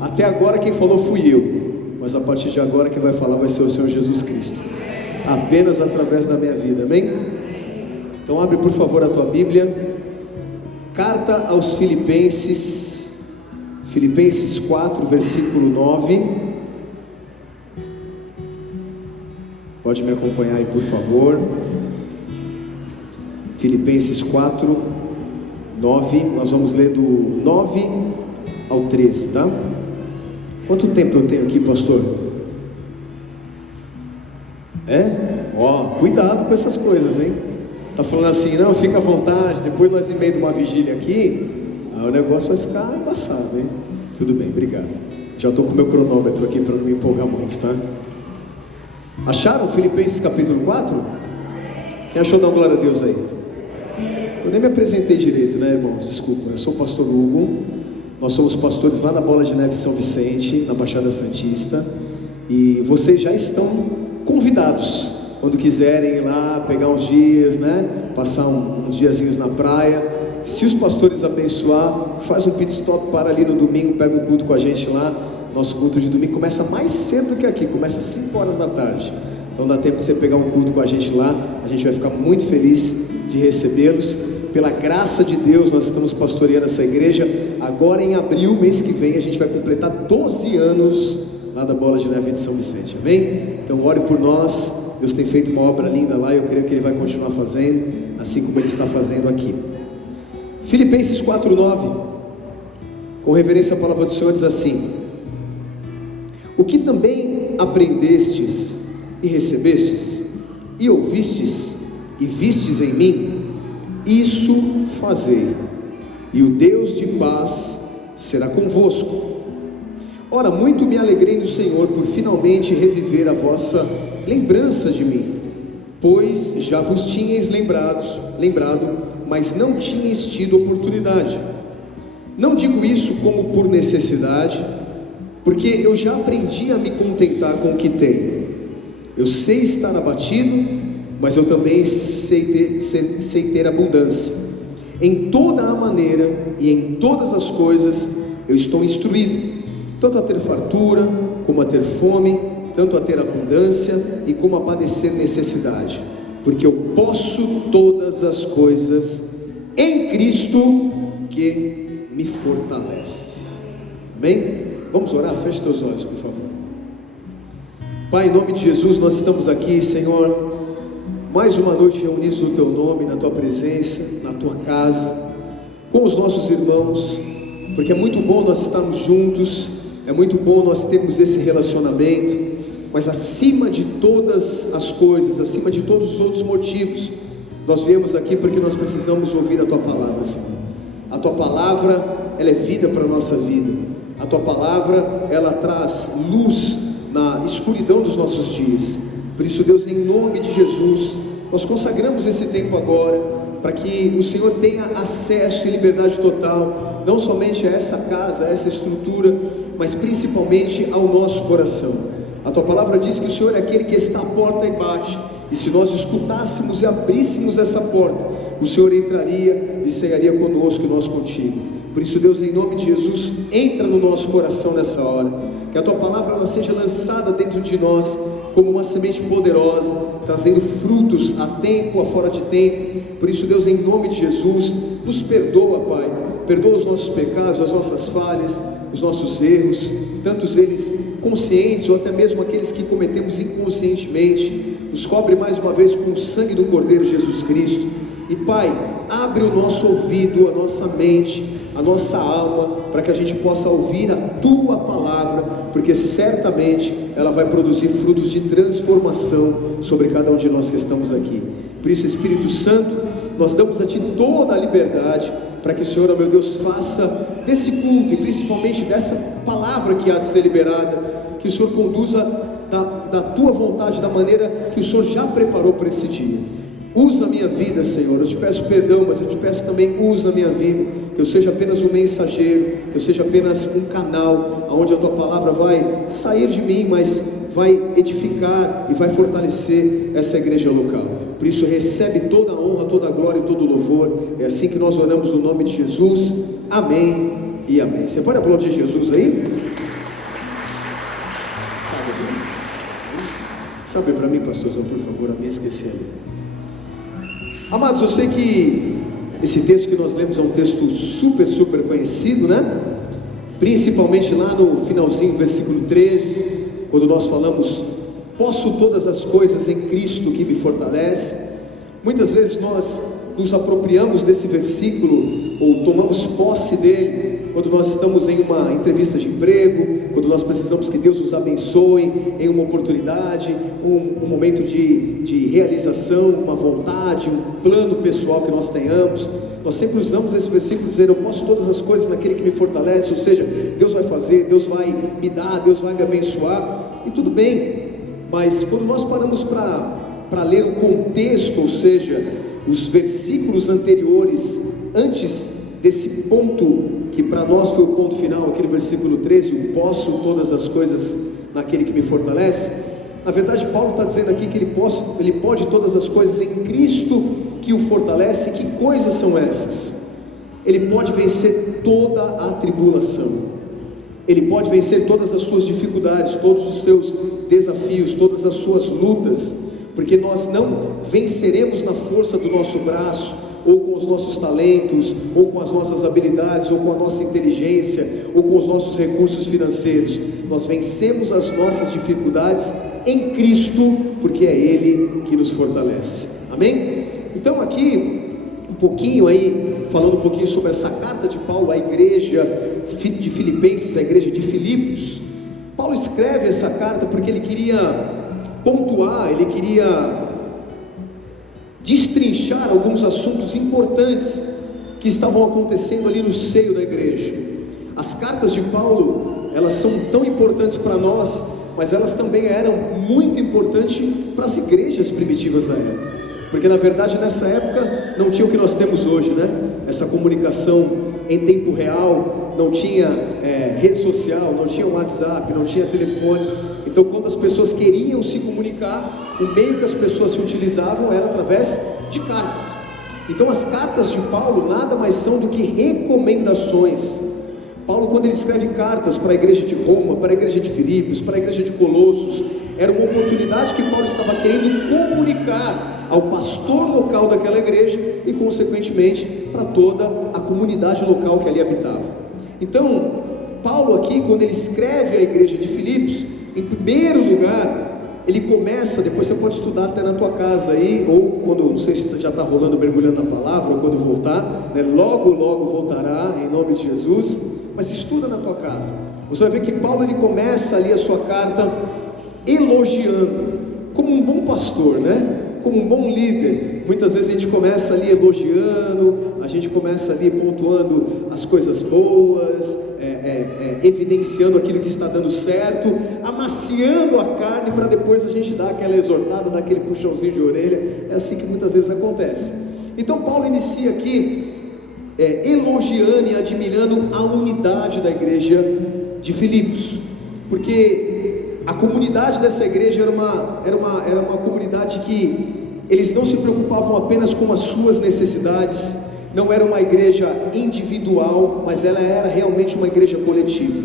Até agora quem falou fui eu, mas a partir de agora quem vai falar vai ser o Senhor Jesus Cristo, apenas através da minha vida, amém? Então abre por favor a tua Bíblia, carta aos Filipenses, Filipenses 4, versículo 9, pode me acompanhar aí por favor, Filipenses 4, 9, nós vamos ler do 9 ao 13, tá? Quanto tempo eu tenho aqui, pastor? Cuidado com essas coisas, hein? Tá falando assim, não, fica à vontade, depois nós em meio de uma vigília aqui, o negócio vai ficar embaçado, hein? Tudo bem, obrigado. Já estou com o meu cronômetro aqui para não me empolgar muito, tá? Acharam Filipenses capítulo 4? Quem achou, dá uma glória a Deus aí. Eu nem me apresentei direito, né, irmãos? Desculpa, eu sou o pastor Hugo. Nós somos pastores lá da Bola de Neve São Vicente, na Baixada Santista. E vocês já estão convidados, quando quiserem ir lá, pegar uns dias, né? Passar uns diazinhos na praia. Se os pastores abençoar, faz um pit stop, para ali no domingo, pega o culto com a gente lá. Nosso culto de domingo começa mais cedo do que aqui, começa às 5 horas da tarde. Então dá tempo de você pegar um culto com a gente lá. A gente vai ficar muito feliz de recebê-los. Pela graça de Deus, nós estamos pastoreando essa igreja. Agora em abril, mês que vem, a gente vai completar 12 anos lá da Bola de Neve de São Vicente, amém? Então ore por nós. Deus tem feito uma obra linda lá e eu creio que Ele vai continuar fazendo, assim como Ele está fazendo aqui. Filipenses 4:9, com reverência à palavra do Senhor, diz assim: o que também aprendestes e recebestes e ouvistes e vistes em mim, isso fazei, e o Deus de paz será convosco. Ora, muito me alegrei no Senhor por finalmente reviver a vossa lembrança de mim, pois já vos tinhais lembrado, mas não tinhais tido oportunidade. Não digo isso como por necessidade, porque eu já aprendi a me contentar com o que tenho. Eu sei estar abatido, mas eu também sei ter abundância. Em toda a maneira e em todas as coisas eu estou instruído, tanto a ter fartura, como a ter fome, tanto a ter abundância e como a padecer necessidade, porque eu posso todas as coisas em Cristo que me fortalece. Amém? Vamos orar? Feche teus olhos, por favor. Pai, em nome de Jesus, nós estamos aqui, Senhor, mais uma noite reunidos no Teu nome, na Tua presença, na Tua casa, com os nossos irmãos, porque é muito bom nós estarmos juntos, é muito bom nós termos esse relacionamento, mas acima de todas as coisas, acima de todos os outros motivos, nós viemos aqui porque nós precisamos ouvir a Tua palavra, Senhor. A Tua palavra, ela é vida para a nossa vida. A Tua palavra, ela traz luz na escuridão dos nossos dias. Por isso, Deus, em nome de Jesus, nós consagramos esse tempo agora, para que o Senhor tenha acesso e liberdade total, não somente a essa casa, a essa estrutura, mas principalmente ao nosso coração. A Tua palavra diz que o Senhor é aquele que está à porta e bate, e se nós escutássemos e abríssemos essa porta, o Senhor entraria e cearia conosco e nós contigo. Por isso, Deus, em nome de Jesus, entra no nosso coração nessa hora, que a Tua palavra ela seja lançada dentro de nós como uma semente poderosa, trazendo frutos a tempo, a fora de tempo. Por isso, Deus, em nome de Jesus, nos perdoa, Pai, perdoa os nossos pecados, as nossas falhas, os nossos erros, tantos eles conscientes ou até mesmo aqueles que cometemos inconscientemente. Nos cobre mais uma vez com o sangue do Cordeiro Jesus Cristo. E Pai, abre o nosso ouvido, a nossa mente, a nossa alma, para que a gente possa ouvir a Tua palavra, porque certamente ela vai produzir frutos de transformação sobre cada um de nós que estamos aqui. Por isso, Espírito Santo, nós damos a Ti toda a liberdade, para que o Senhor, ó meu Deus, faça desse culto, e principalmente dessa palavra que há de ser liberada, que o Senhor conduza da Tua vontade, da maneira que o Senhor já preparou para esse dia. Usa a minha vida, Senhor, eu te peço perdão, mas eu te peço também, usa a minha vida, que eu seja apenas um mensageiro, que eu seja apenas um canal, onde a Tua palavra vai sair de mim, mas vai edificar e vai fortalecer essa igreja local. Por isso, recebe toda a honra, toda a glória e todo o louvor. É assim que nós oramos no nome de Jesus, amém e amém. Você pode aplaudir Jesus aí? Sabe para mim, pastorzão, por favor, a minha esqueci ali. Amados, eu sei que esse texto que nós lemos é um texto super conhecido, né? Principalmente lá no finalzinho, versículo 13, quando nós falamos: posso todas as coisas em Cristo que me fortalece. Muitas vezes nós nos apropriamos desse versículo, ou tomamos posse dele, quando nós estamos em uma entrevista de emprego, quando nós precisamos que Deus nos abençoe em uma oportunidade, um momento de realização, uma vontade, um plano pessoal que nós tenhamos. Nós sempre usamos esse versículo dizer: eu posso todas as coisas naquele que me fortalece. Ou seja, Deus vai fazer, Deus vai me dar, Deus vai me abençoar, e tudo bem. Mas quando nós paramos para ler o contexto, ou seja, os versículos anteriores, antes desse ponto que para nós foi o ponto final, aquele versículo 13, eu posso todas as coisas naquele que me fortalece. Na verdade, Paulo está dizendo aqui que ele pode todas as coisas em Cristo que o fortalece. Que coisas são essas? Ele pode vencer toda a tribulação, ele pode vencer todas as suas dificuldades, todos os seus desafios, todas as suas lutas, porque nós não venceremos na força do nosso braço, ou com os nossos talentos, ou com as nossas habilidades, ou com a nossa inteligência, ou com os nossos recursos financeiros. Nós vencemos as nossas dificuldades em Cristo, porque é Ele que nos fortalece. Amém? Então aqui, um pouquinho aí, falando um pouquinho sobre essa carta de Paulo à igreja de Filipenses, a igreja de Filipos. Paulo escreve essa carta porque ele queria pontuar, ele queria destrinchar alguns assuntos importantes que estavam acontecendo ali no seio da igreja. As cartas de Paulo, elas são tão importantes para nós, mas elas também eram muito importantes para as igrejas primitivas da época, porque na verdade nessa época não tinha o que nós temos hoje, né? Essa comunicação em tempo real, não tinha rede social, não tinha WhatsApp, não tinha telefone. Então quando as pessoas queriam se comunicar, o meio que as pessoas se utilizavam era através de cartas. Então as cartas de Paulo nada mais são do que recomendações. Paulo, quando ele escreve cartas para a igreja de Roma, para a igreja de Filipos, para a igreja de Colossos, era uma oportunidade que Paulo estava querendo comunicar ao pastor local daquela igreja e consequentemente para toda a comunidade local que ali habitava. Então Paulo aqui, quando ele escreve à igreja de Filipos, em primeiro lugar, ele começa, depois você pode estudar até na tua casa aí, ou quando, não sei se você já está rolando, mergulhando na palavra, ou quando voltar, né, logo voltará, em nome de Jesus, mas estuda na tua casa. Você vai ver que Paulo, ele começa ali a sua carta elogiando, como um bom pastor, né? Como um bom líder. Muitas vezes a gente começa ali elogiando, a gente começa ali pontuando as coisas boas, evidenciando aquilo que está dando certo, amaciando a carne para depois a gente dar aquela exortada, dar aquele puxãozinho de orelha. É assim que muitas vezes acontece. Então Paulo inicia aqui elogiando e admirando a unidade da igreja de Filipos, porque a comunidade dessa igreja era uma comunidade que eles não se preocupavam apenas com as suas necessidades. Não era uma igreja individual, mas ela era realmente uma igreja coletiva.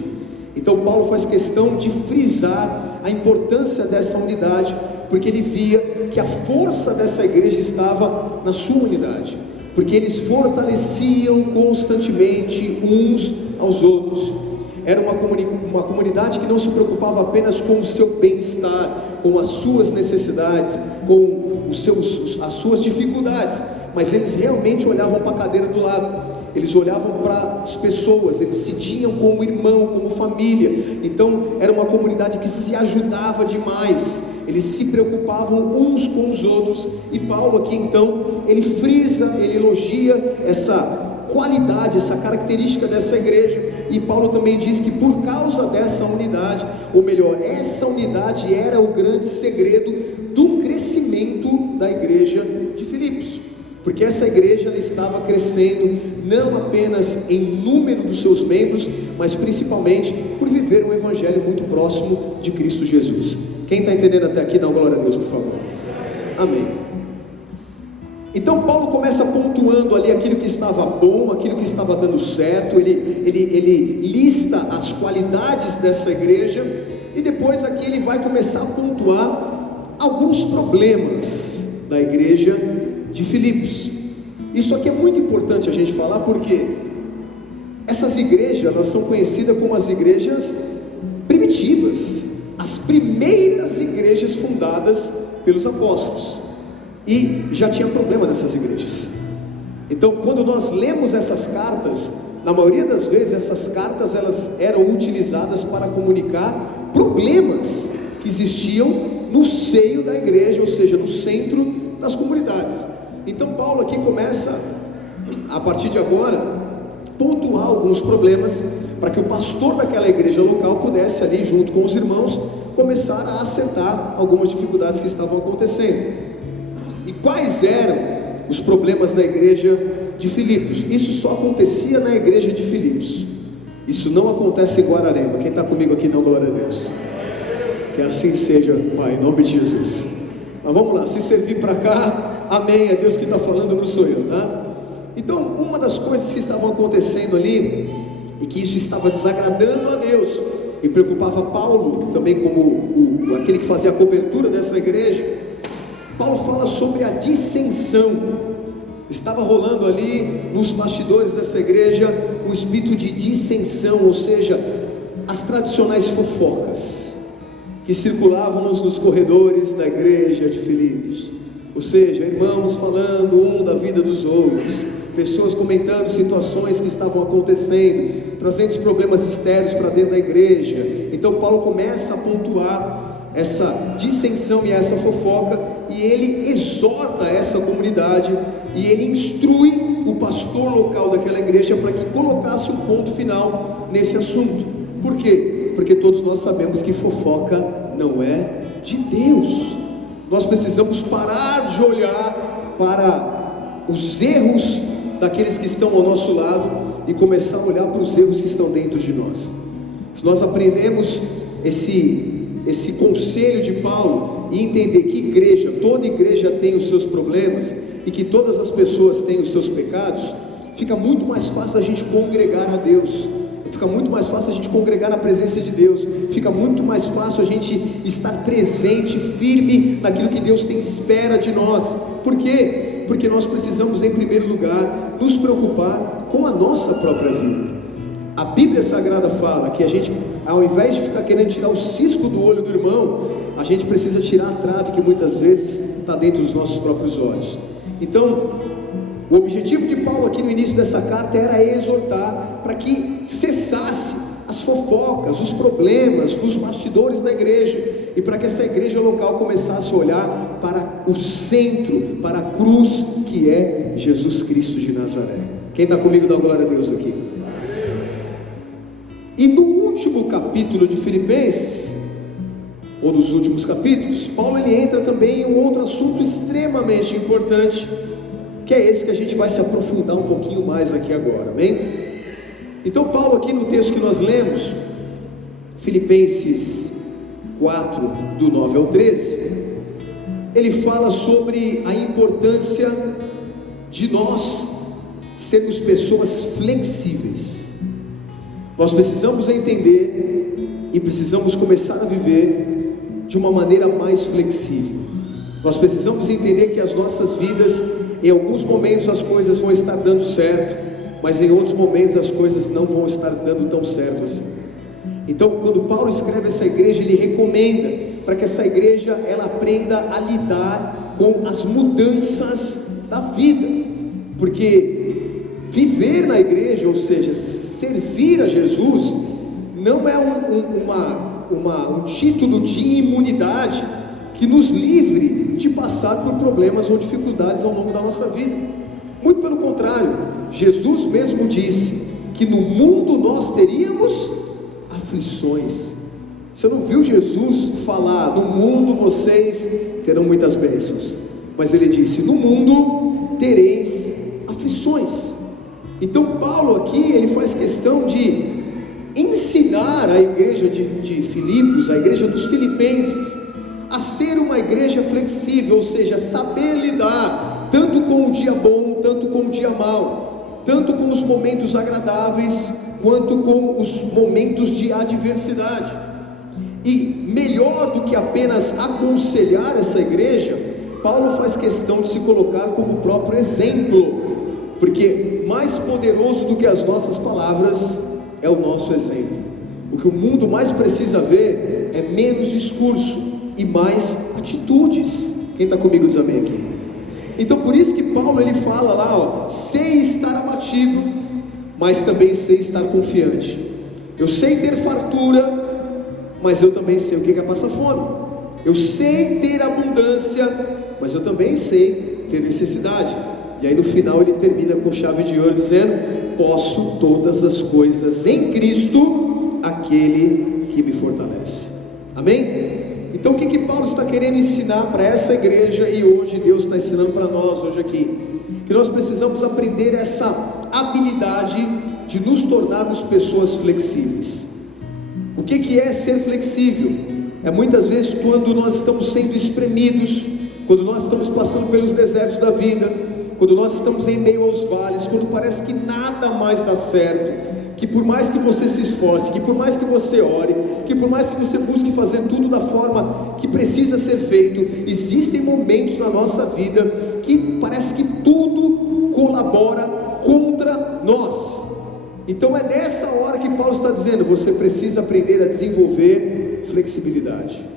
Então Paulo faz questão de frisar a importância dessa unidade, porque ele via que a força dessa igreja estava na sua unidade, porque eles fortaleciam constantemente uns aos outros. Era uma comunidade que não se preocupava apenas com o seu bem-estar, com as suas necessidades, com as suas dificuldades, mas eles realmente olhavam para a cadeira do lado, eles olhavam para as pessoas, eles se tinham como irmão, como família. Então era uma comunidade que se ajudava demais, eles se preocupavam uns com os outros. E Paulo aqui então, ele frisa, ele elogia essa qualidade, essa característica dessa igreja. E Paulo também diz que por causa dessa unidade, ou melhor, essa unidade era o grande segredo do crescimento da igreja de Filipos, porque essa igreja ela estava crescendo não apenas em número dos seus membros, mas principalmente por viver um evangelho muito próximo de Cristo Jesus. Quem está entendendo até aqui, dá uma glória a Deus, por favor. Amém. Então Paulo começa pontuando ali aquilo que estava bom, aquilo que estava dando certo. Ele lista as qualidades dessa igreja, e depois aqui ele vai começar a pontuar alguns problemas da igreja de Filipos. Isso aqui é muito importante a gente falar, porque essas igrejas, elas são conhecidas como as igrejas primitivas, as primeiras igrejas fundadas pelos apóstolos, e já tinha problema nessas igrejas. Então, quando nós lemos essas cartas, na maioria das vezes essas cartas elas eram utilizadas para comunicar problemas que existiam no seio da igreja, ou seja, no centro das comunidades. Então Paulo aqui começa, a partir de agora, pontuar alguns problemas, para que o pastor daquela igreja local pudesse ali, junto com os irmãos, começar a acertar algumas dificuldades que estavam acontecendo. E quais eram os problemas da igreja de Filipos? Isso só acontecia na igreja de Filipos, isso não acontece em Guararema. Quem está comigo aqui, não, glória a Deus. Que assim seja, Pai, em nome de Jesus. Mas vamos lá, se servir para cá, amém, é Deus que está falando, não sou eu, tá? Então, uma das coisas que estavam acontecendo ali, e que isso estava desagradando a Deus, e preocupava Paulo, também como aquele que fazia a cobertura dessa igreja, Paulo fala sobre a dissensão. Estava rolando ali, nos bastidores dessa igreja, um espírito de dissensão, ou seja, as tradicionais fofocas, que circulavam nos corredores da igreja de Filipos, ou seja, irmãos falando um da vida dos outros, pessoas comentando situações que estavam acontecendo, trazendo os problemas externos para dentro da igreja. Então Paulo começa a pontuar essa dissensão e essa fofoca, e ele exorta essa comunidade, e ele instrui o pastor local daquela igreja para que colocasse um ponto final nesse assunto. Por quê? Porque todos nós sabemos que fofoca não é de Deus. Nós precisamos parar de olhar para os erros daqueles que estão ao nosso lado e começar a olhar para os erros que estão dentro de nós. Se nós aprendemos esse conselho de Paulo e entender que igreja, toda igreja tem os seus problemas e que todas as pessoas têm os seus pecados, fica muito mais fácil a gente congregar a Deus, fica muito mais fácil a gente congregar na presença de Deus, fica muito mais fácil a gente estar presente, firme naquilo que Deus tem espera de nós. Por quê? Porque nós precisamos, em primeiro lugar, nos preocupar com a nossa própria vida. A Bíblia Sagrada fala que a gente, ao invés de ficar querendo tirar o cisco do olho do irmão, a gente precisa tirar a trave que muitas vezes está dentro dos nossos próprios olhos. Então, o objetivo de Paulo aqui no início dessa carta era exortar para que cessasse as fofocas, os problemas, os bastidores da igreja, e para que essa igreja local começasse a olhar para o centro, para a cruz que é Jesus Cristo de Nazaré. Quem está comigo dá glória a Deus aqui. E no último capítulo de Filipenses, ou dos últimos capítulos, Paulo ele entra também em um outro assunto extremamente importante, que é esse que a gente vai se aprofundar um pouquinho mais aqui agora, amém? Então Paulo aqui no texto que nós lemos, Filipenses 4, do 9 ao 13, ele fala sobre a importância de nós sermos pessoas flexíveis. Nós precisamos entender e precisamos começar a viver de uma maneira mais flexível. Nós precisamos entender que as nossas vidas, em alguns momentos as coisas vão estar dando certo, mas em outros momentos as coisas não vão estar dando tão certo assim. Então, quando Paulo escreve essa igreja, ele recomenda para que essa igreja ela aprenda a lidar com as mudanças da vida, porque viver na igreja, ou seja, servir a Jesus, não é um título de imunidade que nos livre de passar por problemas ou dificuldades ao longo da nossa vida. Muito pelo contrário, Jesus mesmo disse que no mundo nós teríamos aflições. Você não viu Jesus falar, no mundo vocês terão muitas bênçãos, mas ele disse, no mundo tereis aflições. Então Paulo aqui, ele faz questão de ensinar a igreja de Filipos, a igreja dos filipenses, a ser uma igreja flexível, ou seja, saber lidar tanto com o dia bom, tanto com o dia mau, tanto com os momentos agradáveis, quanto com os momentos de adversidade. E melhor do que apenas aconselhar essa igreja, Paulo faz questão de se colocar como o próprio exemplo, porque mais poderoso do que as nossas palavras é o nosso exemplo. O que o mundo mais precisa ver é menos discurso e mais atitudes. Quem está comigo diz amém aqui. Então por isso que Paulo ele fala lá, sei estar abatido, mas também sei estar confiante. Eu sei ter fartura, mas eu também sei o que é passar fome. Eu sei ter abundância, mas eu também sei ter necessidade. E aí no final ele termina com chave de ouro dizendo: posso todas as coisas em Cristo, aquele que me fortalece. Amém? Então o que Paulo está querendo ensinar para essa igreja, e hoje Deus está ensinando para nós hoje aqui? Que nós precisamos aprender essa habilidade de nos tornarmos pessoas flexíveis. O que é ser flexível? É muitas vezes quando nós estamos sendo espremidos, quando nós estamos passando pelos desertos da vida, quando nós estamos em meio aos vales, quando parece que nada mais dá certo, que por mais que você se esforce, que por mais que você ore, que por mais que você busque fazer tudo da forma que precisa ser feito, existem momentos na nossa vida que parece que tudo colabora contra nós. Então é nessa hora que Paulo está dizendo: você precisa aprender a desenvolver flexibilidade.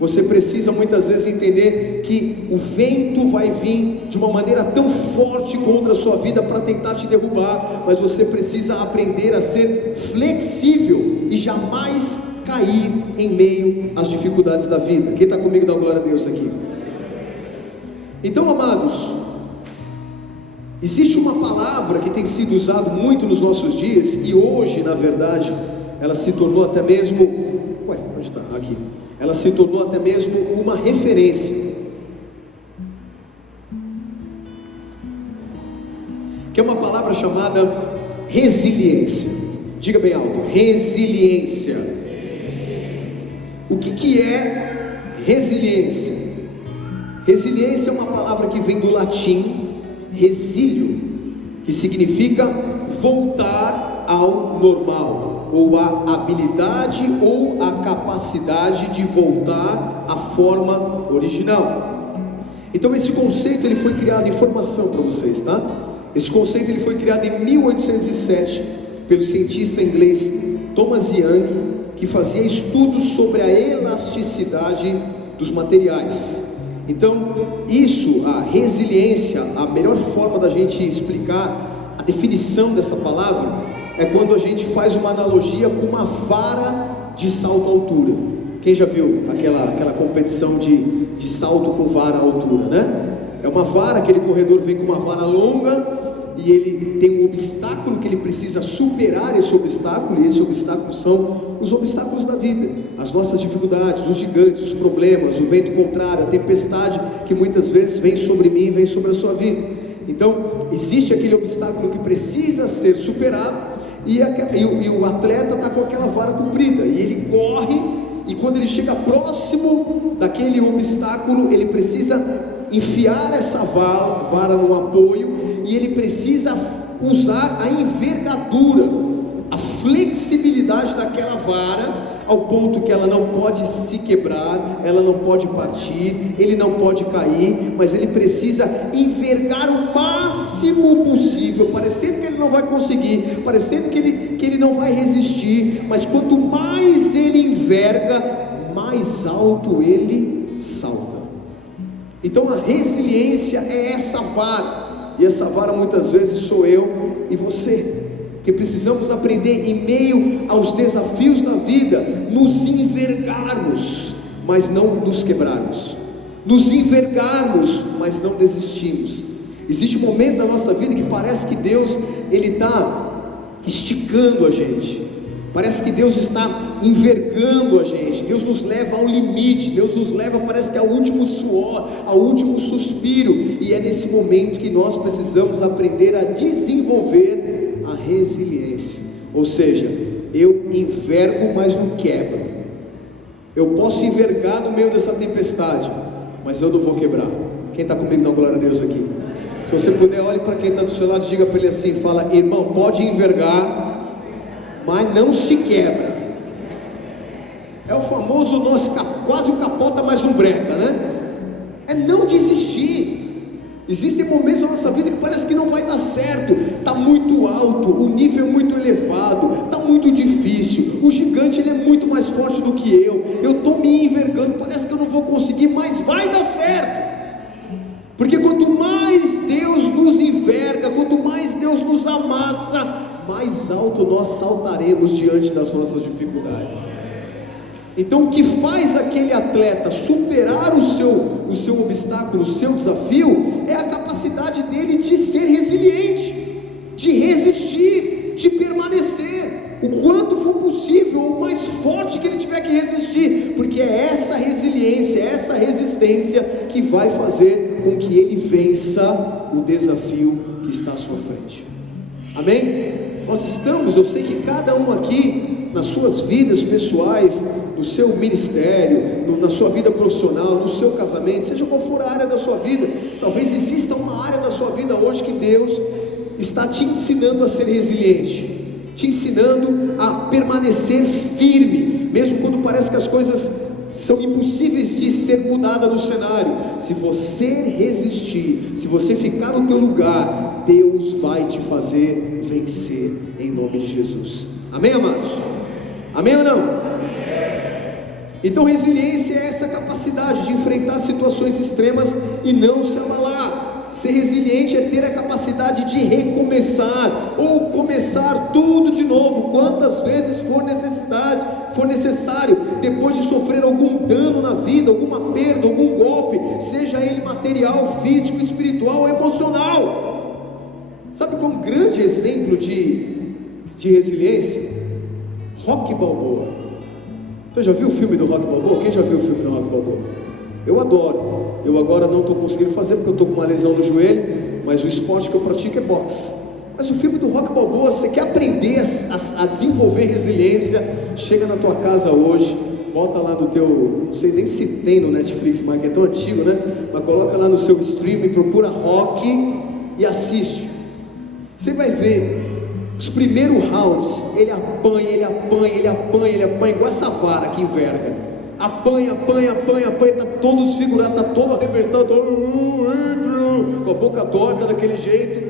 Você precisa muitas vezes entender que o vento vai vir de uma maneira tão forte contra a sua vida para tentar te derrubar, mas você precisa aprender a ser flexível e jamais cair em meio às dificuldades da vida. Quem está comigo dá glória a Deus aqui. Então, amados, existe uma palavra que tem sido usada muito nos nossos dias, e hoje, na verdade, ela se tornou até mesmo... onde está? Aqui. Ela se tornou até mesmo uma referência, que é uma palavra chamada resiliência. Diga bem alto: resiliência. O que é resiliência? Resiliência é uma palavra que vem do latim resílio, que significa voltar ao normal, ou a habilidade ou a capacidade de voltar à forma original. Então esse conceito ele foi criado, informação para vocês, tá? Esse conceito ele foi criado em 1807 pelo cientista inglês Thomas Young, que fazia estudos sobre a elasticidade dos materiais. Então isso, a resiliência, a melhor forma da gente explicar a definição dessa palavra é quando a gente faz uma analogia com uma vara de salto à altura. Quem já viu aquela competição de salto com vara à altura, né? É uma vara, aquele corredor vem com uma vara longa e ele tem um obstáculo que ele precisa superar esse obstáculo, e esse obstáculo são os obstáculos da vida, as nossas dificuldades, os gigantes, os problemas, o vento contrário, a tempestade que muitas vezes vem sobre mim e vem sobre a sua vida. Então existe aquele obstáculo que precisa ser superado, e o atleta está com aquela vara comprida, e ele corre, e quando ele chega próximo daquele obstáculo, ele precisa enfiar essa vara no apoio, e ele precisa usar a envergadura, a flexibilidade daquela vara, ao ponto que ela não pode se quebrar, ela não pode partir, ele não pode cair, mas ele precisa envergar o máximo possível, parecendo que ele não vai conseguir, parecendo que ele não vai resistir, mas quanto mais ele enverga, mais alto ele salta. Então a resiliência é essa vara, e essa vara muitas vezes sou eu e você, que precisamos aprender em meio aos desafios da vida, nos envergarmos, mas não nos quebrarmos, nos envergarmos, mas não desistimos. Existe um momento da nossa vida que parece que Deus ele está esticando a gente, parece que Deus está envergando a gente, Deus nos leva ao limite, Deus nos leva, parece que ao último suor, ao último suspiro, e é nesse momento que nós precisamos aprender a desenvolver a resiliência, ou seja, eu envergo, mas não quebro. Eu posso envergar no meio dessa tempestade, mas eu não vou quebrar. Quem está comigo, dá glória a Deus aqui. Se você puder, olhe para quem está do seu lado e diga para ele assim, fala: irmão, pode envergar, mas não se quebra. É o famoso nós quase um capota, mas não breca, né? É não desistir. Existem momentos na nossa vida que parece que não vai dar certo, está muito alto, o nível é muito elevado, está muito difícil, o gigante ele é muito mais forte do que eu estou me envergando, parece que eu não vou conseguir, mas vai dar certo, porque quanto mais Deus nos enverga, quanto mais Deus nos amassa, mais alto nós saltaremos diante das nossas dificuldades. Então o que faz aquele atleta superar o seu obstáculo, o seu desafio, é a capacidade dele de ser resiliente, de resistir, de permanecer, o quanto for possível, o mais forte que ele tiver que resistir, porque é essa resiliência, é essa resistência que vai fazer com que ele vença o desafio que está à sua frente. Amém? Nós estamos, eu sei que cada um aqui, nas suas vidas pessoais, no seu ministério, na sua vida profissional, no seu casamento, seja qual for a área da sua vida, talvez exista uma área da sua vida hoje que Deus está te ensinando a ser resiliente, te ensinando a permanecer firme, mesmo quando parece que as coisas são impossíveis de ser mudadas no cenário. Se você resistir, se você ficar no teu lugar, Deus vai te fazer vencer, em nome de Jesus. Amém, amados? Amém ou não? Então resiliência é essa capacidade de enfrentar situações extremas e não se abalar. Ser resiliente é ter a capacidade de recomeçar ou começar tudo de novo, quantas vezes for necessário, depois de sofrer algum dano na vida, alguma perda, algum golpe, seja ele material, físico, espiritual ou emocional. Sabe qual é um grande exemplo de resiliência? Rocky Balboa. Você já viu o filme do Rocky Balboa? Quem já viu o filme do Rocky Balboa? Eu adoro. Eu agora não estou conseguindo fazer porque eu estou com uma lesão no joelho, mas o esporte que eu pratico é boxe. Mas o filme do Rocky Balboa, você quer aprender a desenvolver resiliência, chega na tua casa hoje, bota lá no teu, não sei nem se tem no Netflix, mas é tão antigo, né? Mas coloca lá no seu streaming, procura Rocky e assiste. Você vai ver os primeiros rounds, ele apanha, igual essa vara que enverga. Apanha, tá todo desfigurado, tá todo arrebentado, com a boca torta daquele jeito,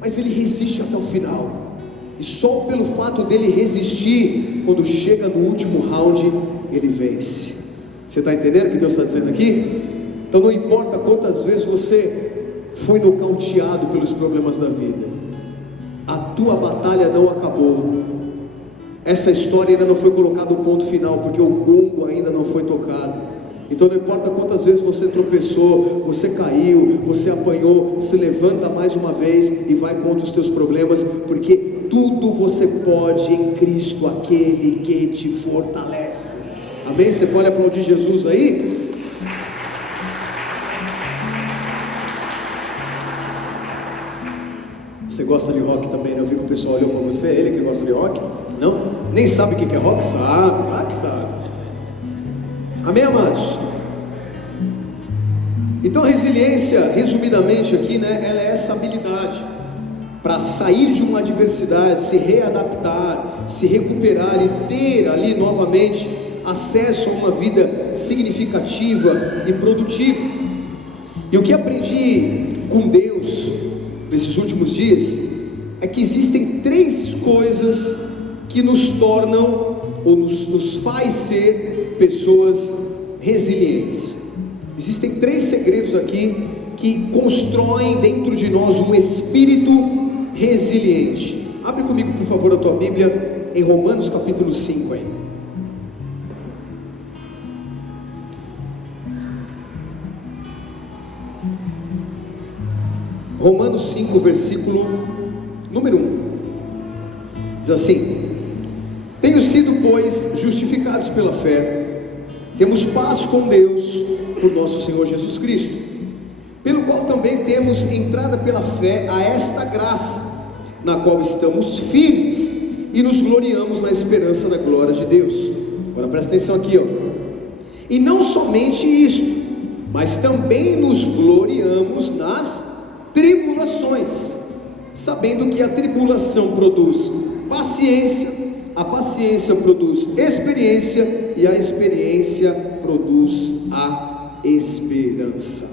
mas ele resiste até o final. E só pelo fato dele resistir, quando chega no último round, ele vence. Você está entendendo o que Deus está dizendo aqui? Então não importa quantas vezes você foi nocauteado pelos problemas da vida, a tua batalha não acabou. Essa história ainda não foi colocado um ponto final, porque o gongo ainda não foi tocado. Então não importa quantas vezes você tropeçou, você caiu, você apanhou, se levanta mais uma vez e vai contra os teus problemas, porque tudo você pode em Cristo, aquele que te fortalece. Amém? Você pode aplaudir Jesus aí? Você gosta de rock também, né? Eu vi que o pessoal olhou para você, ele que gosta de rock? Não? Nem sabe o que é rock? Sabe, claro que sabe. Amém, amados? Então a resiliência, resumidamente aqui, né? Ela é essa habilidade para sair de uma adversidade, se readaptar, se recuperar e ter ali novamente acesso a uma vida significativa e produtiva. E o que aprendi com Deus nesses últimos dias é que existem três coisas que nos tornam ou nos faz ser pessoas resilientes. Existem três segredos aqui que constroem dentro de nós um espírito resiliente. Abre comigo, por favor, a tua Bíblia em Romanos capítulo 5 aí. Romanos 5, versículo número 1, diz assim: tenho sido, pois, justificados pela fé, temos paz com Deus, por nosso Senhor Jesus Cristo, pelo qual também temos entrada pela fé a esta graça, na qual estamos firmes e nos gloriamos na esperança da glória de Deus. Agora presta atenção aqui, ó. E não somente isto, mas também nos gloriamos nas tribulações, sabendo que a tribulação produz paciência, a paciência produz experiência, e a experiência produz a esperança.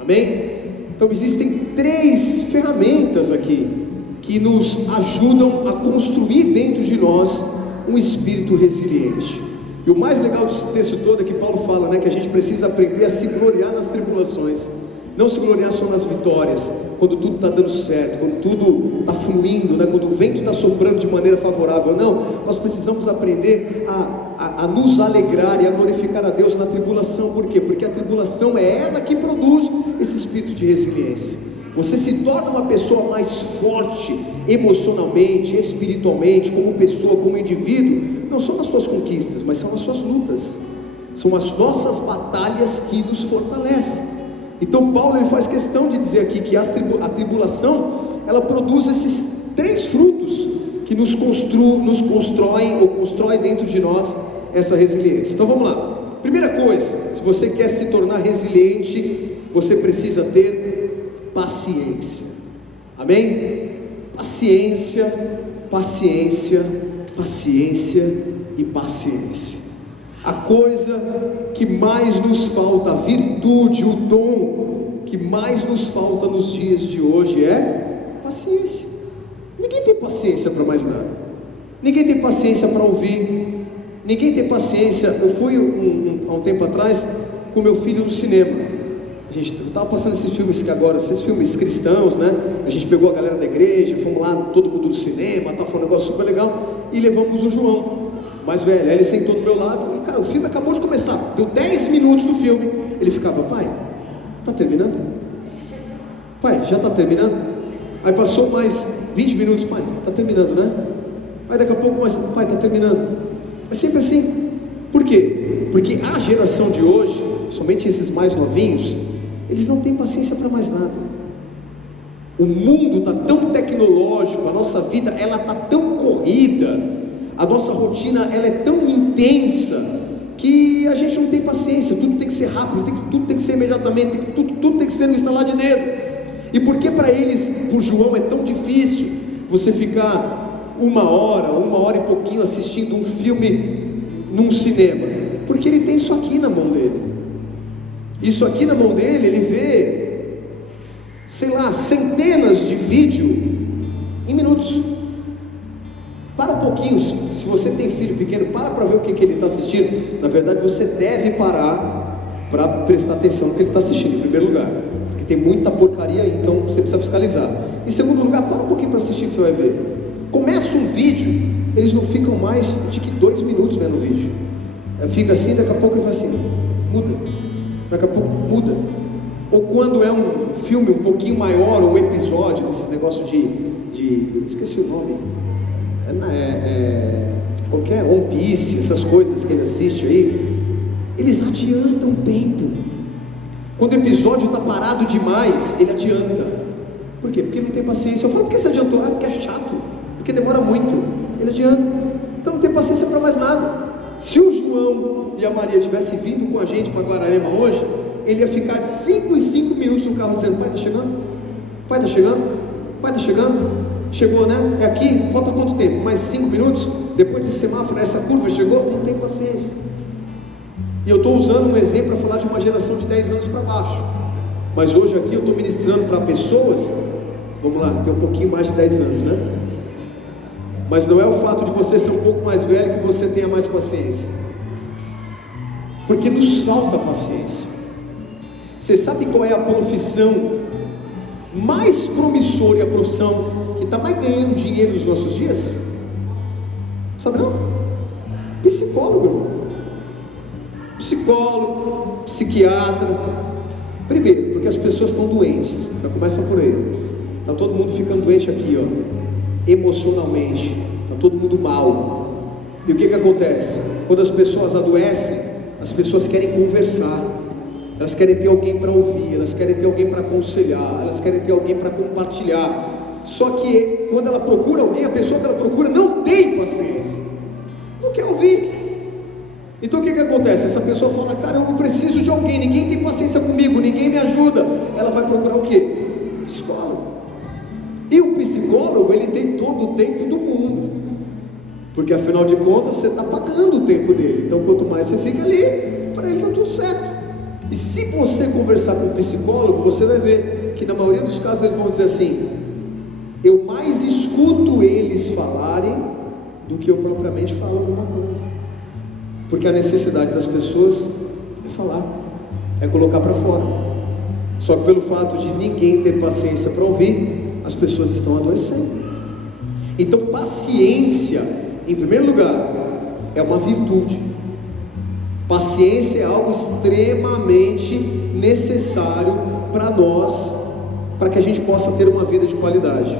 Amém? Então existem 3 ferramentas aqui que nos ajudam a construir dentro de nós um espírito resiliente. E o mais legal desse texto todo é que Paulo fala, né, que a gente precisa aprender a se gloriar nas tribulações, não se gloriar só nas vitórias, quando tudo está dando certo, quando tudo está fluindo, né, quando o vento está soprando de maneira favorável. Não, nós precisamos aprender a nos alegrar e a glorificar a Deus na tribulação. Por quê? Porque a tribulação é ela que produz esse espírito de resiliência. Você se torna uma pessoa mais forte emocionalmente, espiritualmente, como pessoa, como indivíduo, não são as suas conquistas, mas são as suas lutas, são as nossas batalhas que nos fortalecem. Então Paulo ele faz questão de dizer aqui que a tribulação ela produz esses 3 frutos que nos constroem ou constrói dentro de nós essa resiliência. Então vamos lá. Primeira coisa, se você quer se tornar resiliente, você precisa ter paciência. Amém? Paciência, paciência, paciência e paciência. A coisa que mais nos falta, a virtude, o dom que mais nos falta nos dias de hoje é paciência. Ninguém tem paciência para mais nada. Ninguém tem paciência para ouvir. Ninguém tem paciência. Eu fui há um tempo atrás com meu filho no cinema. A gente estava passando esses filmes que agora, esses filmes cristãos, né? A gente pegou a galera da igreja, fomos lá, todo mundo do cinema, foi um negócio super legal, e levamos o João, mais velho. Aí ele sentou do meu lado, e cara, o filme acabou de começar, deu 10 minutos do filme, ele ficava, pai, tá terminando? Pai, já tá terminando? Aí passou mais 20 minutos, pai, tá terminando, né? Aí daqui a pouco mais, pai, tá terminando. É sempre assim. Por quê? Porque a geração de hoje, somente esses mais novinhos, eles não têm paciência para mais nada. O mundo está tão tecnológico, a nossa vida ela está tão corrida, a nossa rotina ela é tão intensa, que a gente não tem paciência. Tudo tem que ser rápido, tudo tem que ser imediatamente, tudo tem que ser no estalar de dedo. E por que para eles, para o João, é tão difícil você ficar uma hora e pouquinho assistindo um filme num cinema? Porque ele tem isso aqui na mão dele. Isso aqui na mão dele, ele vê, sei lá, centenas de vídeos em minutos. Para um pouquinho, se você tem filho pequeno, para ver o que ele está assistindo. Na verdade, você deve parar para prestar atenção no que ele está assistindo, em primeiro lugar, porque tem muita porcaria aí, então você precisa fiscalizar. Em segundo lugar, para um pouquinho para assistir que você vai ver. Começa um vídeo, eles não ficam mais de que 2 minutos vendo o vídeo. Fica assim, daqui a pouco ele vai assim, muda. Daqui a pouco muda. Ou quando é um filme um pouquinho maior, ou um episódio desses negócios de esqueci o nome, qualquer One Piece, essas coisas que ele assiste aí, eles adiantam o tempo. Quando o episódio está parado demais, ele adianta. Por quê? Porque não tem paciência. Eu falo, por que você adiantou? Porque é chato, porque demora muito. Ele adianta. Então não tem paciência para mais nada. Se o João e a Maria tivessem vindo com a gente para Guararema hoje, ele ia ficar de 5 em 5 minutos no carro dizendo, pai, está chegando? Pai, está chegando? Pai, está chegando? Chegou, né? É aqui? Falta quanto tempo? Mais 5 minutos? Depois desse semáforo, essa curva chegou? Não tem paciência. E eu estou usando um exemplo para falar de uma geração de 10 anos para baixo. Mas hoje aqui eu estou ministrando para pessoas, vamos lá, tem um pouquinho mais de 10 anos, né? Mas não é o fato de você ser um pouco mais velho que você tenha mais paciência, porque nos falta paciência. Você sabe qual é a profissão mais promissora e a profissão que está mais ganhando dinheiro nos nossos dias? Sabe não? Psicólogo, irmão. Psicólogo, psiquiatra. Primeiro, porque as pessoas estão doentes, já começam por aí. Está todo mundo ficando doente aqui, ó. Emocionalmente, está todo mundo mal. E o que acontece? Quando as pessoas adoecem, as pessoas querem conversar, elas querem ter alguém para ouvir, elas querem ter alguém para aconselhar, elas querem ter alguém para compartilhar. Só que quando ela procura alguém, a pessoa que ela procura não tem paciência, não quer ouvir. Então o que acontece? Essa pessoa fala, cara, eu preciso de alguém, ninguém tem paciência comigo, ninguém me ajuda. Ela vai procurar o quê? Psicólogo. E o psicólogo, ele tem todo o tempo do mundo. porque afinal de contas você está pagando o tempo dele. Então quanto mais você fica ali, para ele está tudo certo. E se você conversar com um psicólogo, você vai ver que na maioria dos casos eles vão dizer assim: eu mais escuto eles falarem do que eu propriamente falo alguma coisa, porque a necessidade das pessoas é falar, é colocar para fora. Só que pelo fato de ninguém ter paciência para ouvir, as pessoas estão adoecendo. Então paciência, em primeiro lugar, é uma virtude. Paciência é algo extremamente necessário para nós, para que a gente possa ter uma vida de qualidade,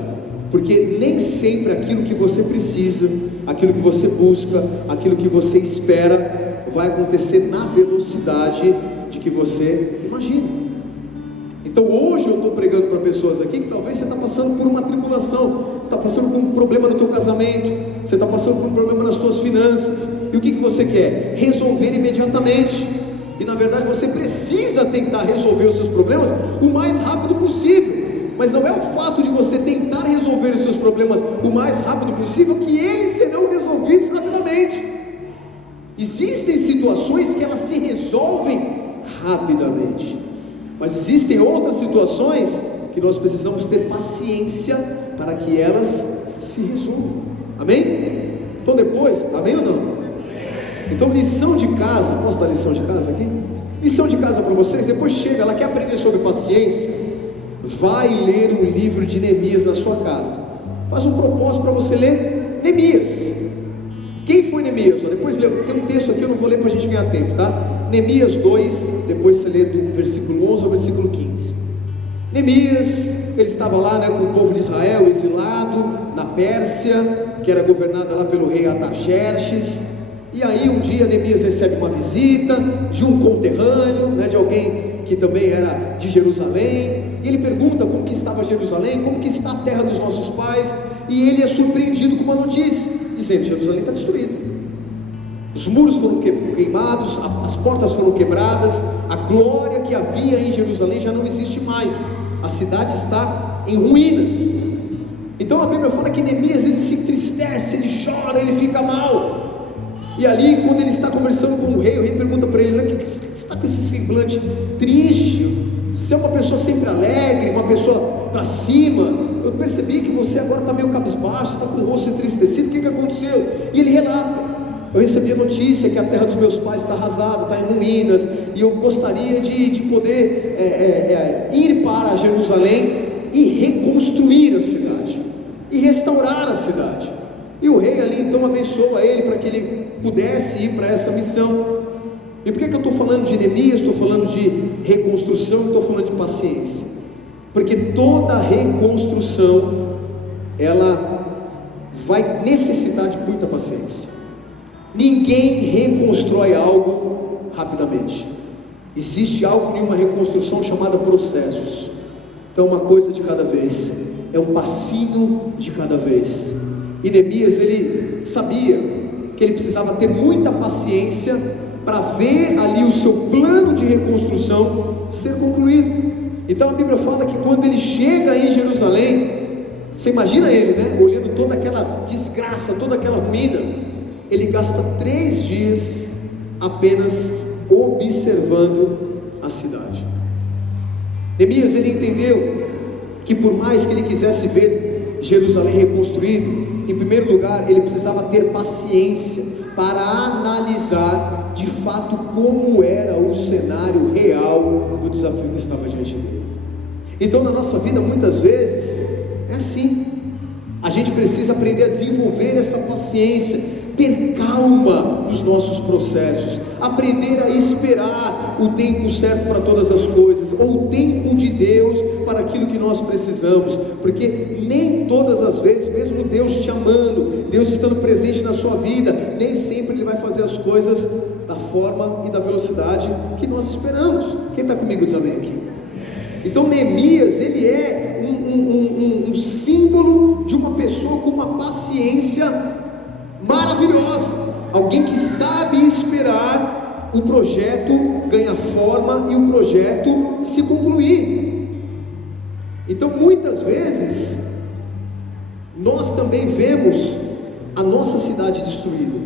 porque nem sempre aquilo que você precisa, aquilo que você busca, aquilo que você espera, vai acontecer na velocidade de que você imagina. Então hoje eu estou pregando para pessoas aqui que talvez você está passando por uma tribulação, você está passando por um problema no teu casamento, você está passando por um problema nas tuas finanças, e o que você quer? Resolver imediatamente. E na verdade você precisa tentar resolver os seus problemas o mais rápido possível, mas não é o fato de você tentar resolver os seus problemas o mais rápido possível que eles serão resolvidos rapidamente. Existem situações que elas se resolvem rapidamente, mas existem outras situações que nós precisamos ter paciência para que elas se resolvam. Amém? Então depois, amém ou não? Então lição de casa, posso dar lição de casa aqui? Lição de casa para vocês, depois chega, ela quer aprender sobre paciência, vai ler o livro de Neemias na sua casa. Faz um propósito para você ler Neemias. Quem foi Neemias? Depois tem um texto aqui, eu não vou ler para a gente ganhar tempo, tá? Neemias 2, depois você lê do versículo 11 ao versículo 15. Neemias, ele estava lá, com o povo de Israel exilado na Pérsia, que era governada lá pelo rei Artaxerxes. E aí um dia Neemias recebe uma visita de um conterrâneo, de alguém que também era de Jerusalém, e ele pergunta como que estava Jerusalém, como que está a terra dos nossos pais, e ele é surpreendido com uma notícia, dizendo: Jerusalém está destruído, os muros foram queimados, as portas foram quebradas, a glória que havia em Jerusalém já não existe mais, a cidade está em ruínas. Então a Bíblia fala que Neemias, ele se entristece, ele chora, ele fica mal. E ali, quando ele está conversando com o rei pergunta para ele: que você está com esse semblante triste? Você é uma pessoa sempre alegre, uma pessoa para cima. Eu percebi que você agora está meio cabisbaixo, está com o rosto entristecido. O que aconteceu? E ele relata: eu recebi a notícia que a terra dos meus pais está arrasada, está em ruínas, e eu gostaria de poder ir para Jerusalém e reconstruir a cidade, e restaurar a cidade. E o rei ali então abençoa ele para que ele pudesse ir para essa missão. E por que eu estou falando de Neemias, estou falando de reconstrução, estou falando de paciência? Porque toda reconstrução, ela vai necessitar de muita paciência. Ninguém reconstrói algo rapidamente. Existe algo em uma reconstrução chamada processos. Então uma coisa de cada vez, é um passinho de cada vez. E Neemias, ele sabia que ele precisava ter muita paciência para ver ali o seu plano de reconstrução ser concluído. Então a Bíblia fala que quando ele chega em Jerusalém, você imagina ele, olhando toda aquela desgraça, toda aquela ruína, ele gasta 3 dias apenas observando a cidade. Neemias, ele entendeu que por mais que ele quisesse ver Jerusalém reconstruído, em primeiro lugar, ele precisava ter paciência para analisar de fato como era o cenário real do desafio que estava diante dele. Então na nossa vida muitas vezes é assim, a gente precisa aprender a desenvolver essa paciência, ter calma nos nossos processos, aprender a esperar o tempo certo para todas as coisas, ou o tempo de Deus para aquilo que nós precisamos, porque nem todas as vezes, mesmo Deus te amando, Deus estando presente na sua vida, nem sempre Ele vai fazer as coisas da forma e da velocidade que nós esperamos. Quem está comigo diz amém aqui? Então Neemias, ele é um símbolo de uma pessoa com uma paciência maravilhosa, alguém que sabe esperar o projeto ganhar forma e o projeto se concluir. Então muitas vezes nós também vemos a nossa cidade destruída.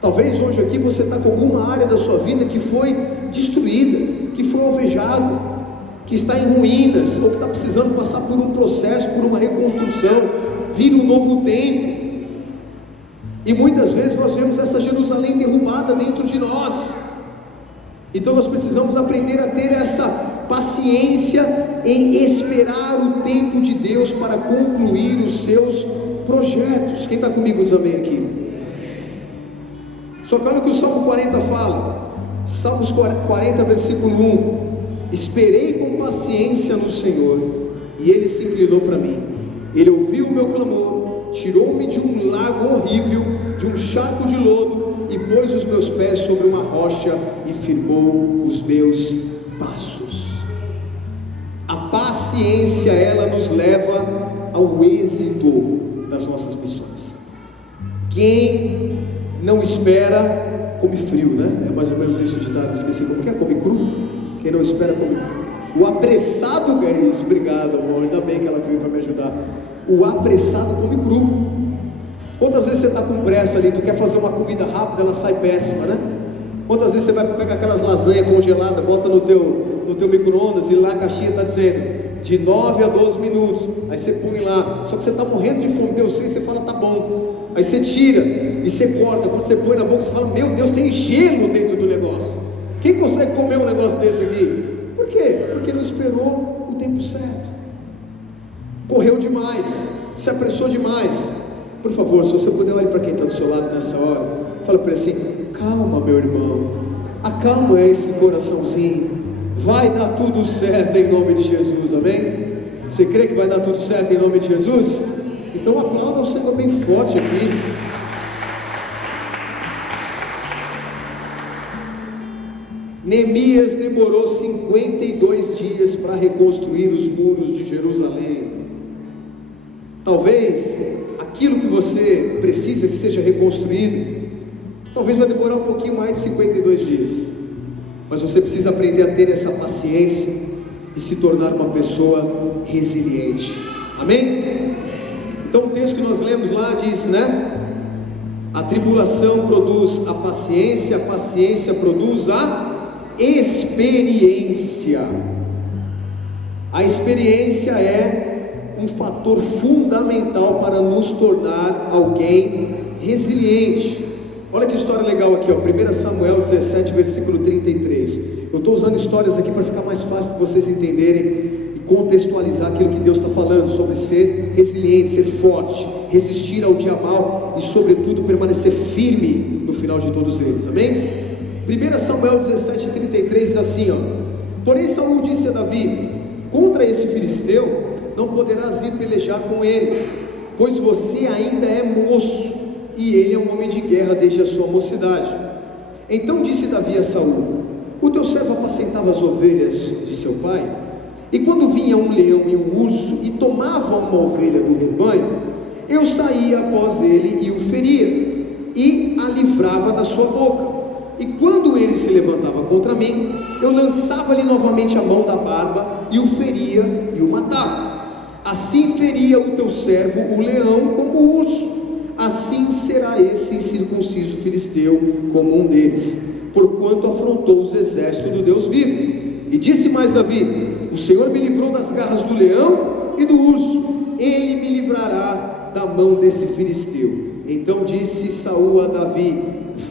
Talvez hoje aqui você está com alguma área da sua vida que foi destruída, que foi alvejado, que está em ruínas, ou que está precisando passar por um processo, por uma reconstrução, vir um novo tempo. E muitas vezes nós vemos essa Jerusalém derrubada dentro de nós. Então nós precisamos aprender a ter essa paciência em esperar o tempo de Deus para concluir os seus projetos. Quem está comigo, diz amém aqui? Só que olha o que o Salmo 40 fala. Salmos 40, versículo 1: esperei com paciência no Senhor, e Ele se inclinou para mim. Ele ouviu o meu clamor, tirou-me de um lago horrível, de um charco de lodo, e pôs os meus pés sobre uma rocha, e firmou os meus passos. A paciência, ela nos leva ao êxito das nossas missões. Quem não espera, come frio, né? É mais ou menos isso o ditado, esqueci como que é, come cru? Quem não espera, come cru. O apressado ganha isso. Obrigado, amor, ainda bem que ela veio para me ajudar. O apressado come cru. Quantas vezes você está com pressa ali, tu quer fazer uma comida rápida, ela sai péssima, né? Quantas vezes você vai pegar aquelas lasanhas congeladas, bota no teu micro-ondas, e lá a caixinha está dizendo de 9 a 12 minutos, aí você põe lá, só que você está morrendo de fome, Deus sei, você fala, tá bom, aí você tira, e você corta, quando você põe na boca, você fala, meu Deus, tem gelo dentro do negócio. Quem consegue comer um negócio desse aqui? Por quê? Porque não esperou o tempo certo, correu demais, se apressou demais. Por favor, se você puder, olhe para quem está do seu lado nessa hora, fala para ele assim, calma meu irmão, acalma esse coraçãozinho, vai dar tudo certo em nome de Jesus, amém? Você crê que vai dar tudo certo em nome de Jesus? Então aplauda o Senhor bem forte aqui. Neemias demorou 52 dias para reconstruir os muros de Jerusalém. Talvez aquilo que você precisa que seja reconstruído, talvez vai demorar um pouquinho mais de 52 dias, mas você precisa aprender a ter essa paciência e se tornar uma pessoa resiliente, amém? Então o texto que nós lemos lá diz, né? A tribulação produz a paciência produz a experiência. A experiência é um fator fundamental para nos tornar alguém resiliente. Olha que história legal aqui, ó, 1 Samuel 17, versículo 33. Eu estou usando histórias aqui para ficar mais fácil de vocês entenderem e contextualizar aquilo que Deus está falando sobre ser resiliente, ser forte, resistir ao dia mal e sobretudo permanecer firme no final de todos eles, amém? 1 Samuel 17, 33 diz assim, ó: porém Saul disse a Davi, contra esse filisteu não poderás ir pelejar com ele, pois você ainda é moço, e ele é um homem de guerra desde a sua mocidade. Então disse Davi a Saul, o teu servo apacentava as ovelhas de seu pai, e quando vinha um leão e um urso, e tomava uma ovelha do rebanho, eu saía após ele e o feria, e a livrava da sua boca. E quando ele se levantava contra mim, eu lançava-lhe novamente a mão da barba, e o feria e o matava. Assim feria o teu servo o leão como o urso, assim será esse incircunciso filisteu como um deles, porquanto afrontou os exércitos do Deus vivo. E disse mais Davi, o Senhor me livrou das garras do leão e do urso, ele me livrará da mão desse filisteu. Então disse Saul a Davi,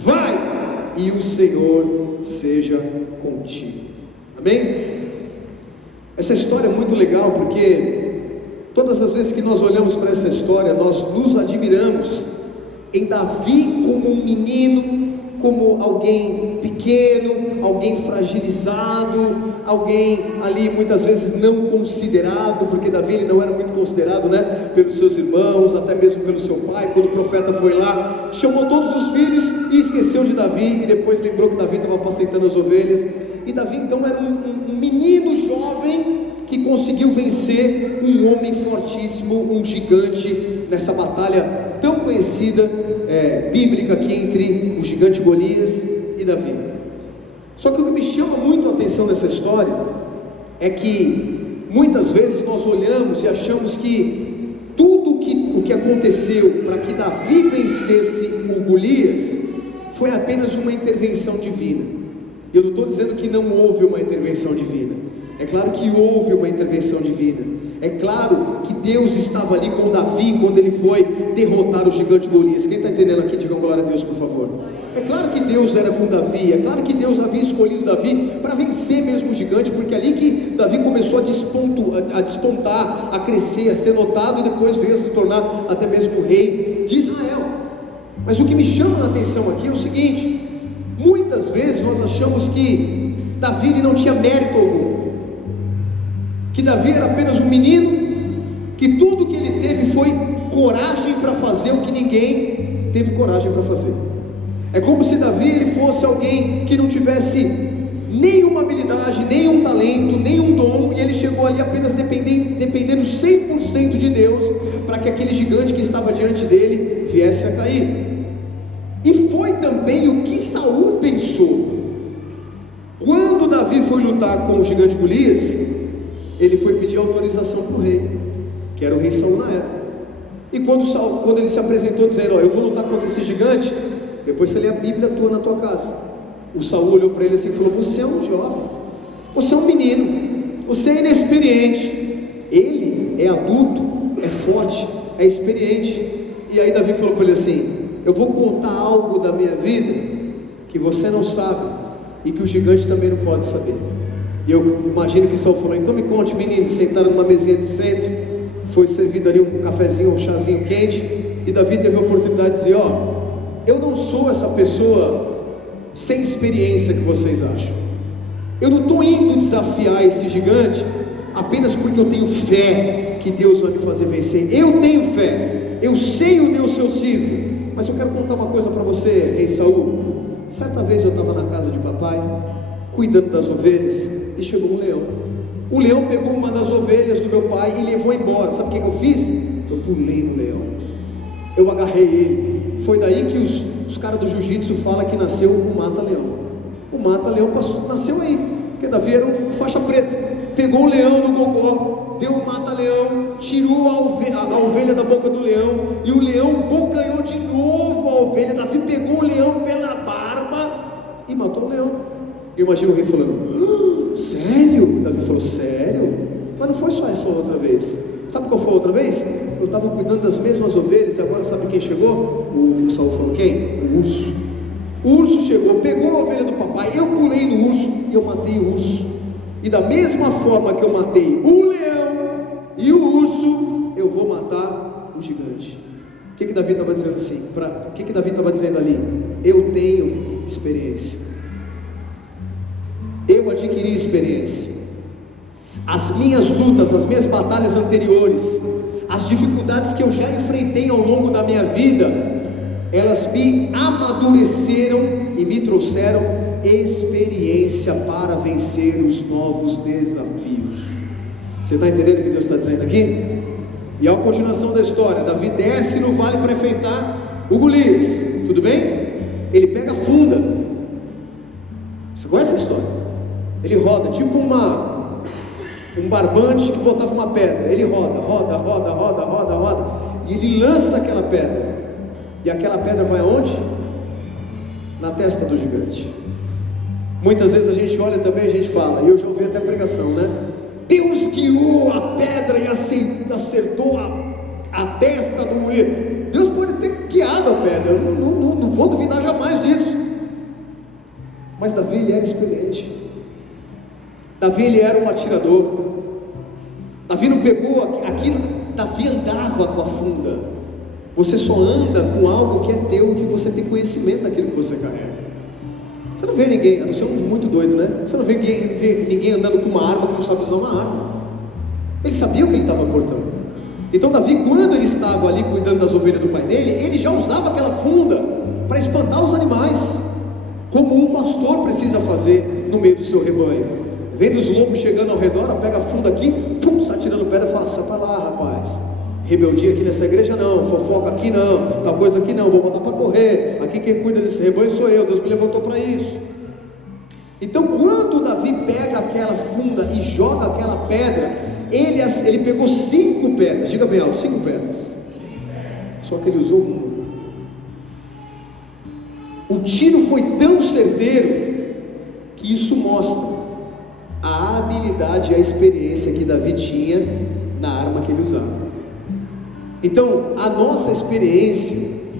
vai, e o Senhor seja contigo. Amém? Essa história é muito legal, porque todas as vezes que nós olhamos para essa história, nós nos admiramos em Davi como um menino, como alguém pequeno, alguém fragilizado, alguém ali muitas vezes não considerado, porque Davi ele não era muito considerado, né, pelos seus irmãos, até mesmo pelo seu pai. Quando o profeta foi lá, chamou todos os filhos e esqueceu de Davi, e depois lembrou que Davi estava apacentando as ovelhas. E Davi então era um menino jovem que conseguiu vencer um homem fortíssimo, um gigante, nessa batalha tão conhecida, bíblica aqui, entre o gigante Golias e Davi. Só que o que me chama muito a atenção nessa história é que muitas vezes nós olhamos e achamos que tudo o que aconteceu para que Davi vencesse o Golias foi apenas uma intervenção divina. E eu não estou dizendo que não houve uma intervenção divina. É claro que houve uma intervenção divina. É claro que Deus estava ali com Davi quando ele foi derrotar o gigante Golias. Quem está entendendo aqui, digam glória a Deus, por favor. É claro que Deus era com Davi. É claro que Deus havia escolhido Davi para vencer mesmo o gigante, porque é ali que Davi começou a despontar, a crescer, a ser notado, e depois veio a se tornar até mesmo o rei de Israel. Mas o que me chama a atenção aqui é o seguinte: muitas vezes nós achamos que Davi ele não tinha mérito algum, que Davi era apenas um menino, que tudo que ele teve foi coragem para fazer o que ninguém teve coragem para fazer. É como se Davi ele fosse alguém que não tivesse nenhuma habilidade, nenhum talento, nenhum dom, e ele chegou ali apenas dependendo 100% de Deus, para que aquele gigante que estava diante dele viesse a cair. E foi também o que Saul pensou. Quando Davi foi lutar com o gigante Golias, ele foi pedir autorização para o rei, que era o rei Saul na época. E quando ele se apresentou dizendo: eu vou lutar contra esse gigante, depois você lê a Bíblia tua na tua casa. O Saul olhou para ele assim e falou: você é um jovem, você é um menino, você é inexperiente. Ele é adulto, é forte, é experiente. E aí Davi falou para ele assim: eu vou contar algo da minha vida que você não sabe e que o gigante também não pode saber. E eu imagino que Saul falou: então me conte, menino. Sentaram numa mesinha de centro, foi servido ali um cafezinho, um chazinho quente, e Davi teve a oportunidade de dizer: eu não sou essa pessoa sem experiência que vocês acham. Eu não estou indo desafiar esse gigante apenas porque eu tenho fé que Deus vai me fazer vencer. Eu tenho fé, eu sei o Deus que eu sirvo. Mas eu quero contar uma coisa para você, rei Saul. Certa vez eu estava na casa de papai, cuidando das ovelhas, e chegou um leão. O leão pegou uma das ovelhas do meu pai e levou embora. Sabe o que eu fiz? Eu pulei no leão, eu agarrei ele. Foi daí que os caras do jiu-jitsu falam que nasceu o mata-leão. O mata-leão nasceu aí, porque Davi era um faixa preta. Pegou o leão no gogó, deu um mata-leão, tirou a ovelha da boca do leão, e o leão bocanhou de novo a ovelha. Davi pegou o leão pela barba e matou o leão. Eu imagino o rei falando: sério? Davi falou: sério? Mas não foi só essa outra vez. Sabe qual foi a outra vez? Eu estava cuidando das mesmas ovelhas, e agora sabe quem chegou? O Saul falou: quem? O urso. O urso chegou, pegou a ovelha do papai, eu pulei no urso e eu matei o urso. E da mesma forma que eu matei o leão e o urso, eu vou matar o gigante. O que Davi estava dizendo assim? O que Davi estava dizendo ali? Eu tenho experiência. Eu adquiri experiência. As minhas lutas, as minhas batalhas anteriores, as dificuldades que eu já enfrentei ao longo da minha vida, elas me amadureceram e me trouxeram experiência para vencer os novos desafios. Você está entendendo o que Deus está dizendo aqui? E a continuação da história: Davi desce no vale para enfrentar o Golias, tudo bem? Ele pega a funda. Você conhece a história? Ele roda, tipo um barbante que botava uma pedra. Ele roda, e ele lança aquela pedra. E aquela pedra vai aonde? Na testa do gigante. Muitas vezes a gente olha também, a gente fala, e eu já ouvi até pregação, né? Deus guiou a pedra e acertou a testa do Golias. Deus pode ter guiado a pedra, eu não vou duvidar jamais disso. Mas Davi, ele era experiente. Davi, ele era um atirador. Davi não pegou aquilo. Davi andava com a funda. Você só anda com algo que é teu, que você tem conhecimento daquilo que você carrega. Você não vê ninguém, a não ser um muito doido, né? Você não vê ninguém andando com uma arma que não sabe usar uma arma. Ele sabia o que ele estava portando. Então Davi, quando ele estava ali cuidando das ovelhas do pai dele, ele já usava aquela funda para espantar os animais, como um pastor precisa fazer no meio do seu rebanho. Vendo os lobos chegando ao redor, pega a funda aqui, sai tirando pedra e fala: sai para lá, rapaz. Rebeldia aqui nessa igreja não, fofoca aqui não, tal coisa aqui não, vou voltar para correr. Aqui quem cuida desse rebanho sou eu, Deus me levantou para isso. Então quando Davi pega aquela funda e joga aquela pedra, ele pegou 5 pedras, diga bem alto, 5 pedras. só que ele usou uma. O tiro foi tão certeiro que isso mostra a habilidade e a experiência que Davi tinha na arma que ele usava. Então, a nossa experiência,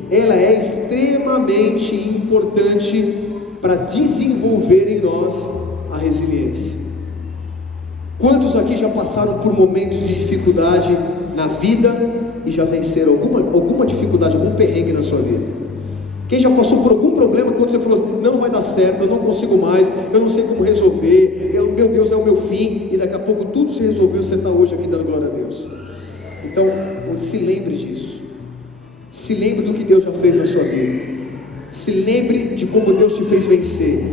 ela é extremamente importante para desenvolver em nós a resiliência. Quantos aqui já passaram por momentos de dificuldade na vida e já venceram alguma dificuldade, algum perrengue na sua vida? Quem já passou por algum problema quando você falou assim, não vai dar certo, eu não consigo mais, eu não sei como resolver, meu Deus, é o meu fim, e daqui a pouco tudo se resolveu, você está hoje aqui dando glória a Deus. Então, se lembre disso, se lembre do que Deus já fez na sua vida, se lembre de como Deus te fez vencer,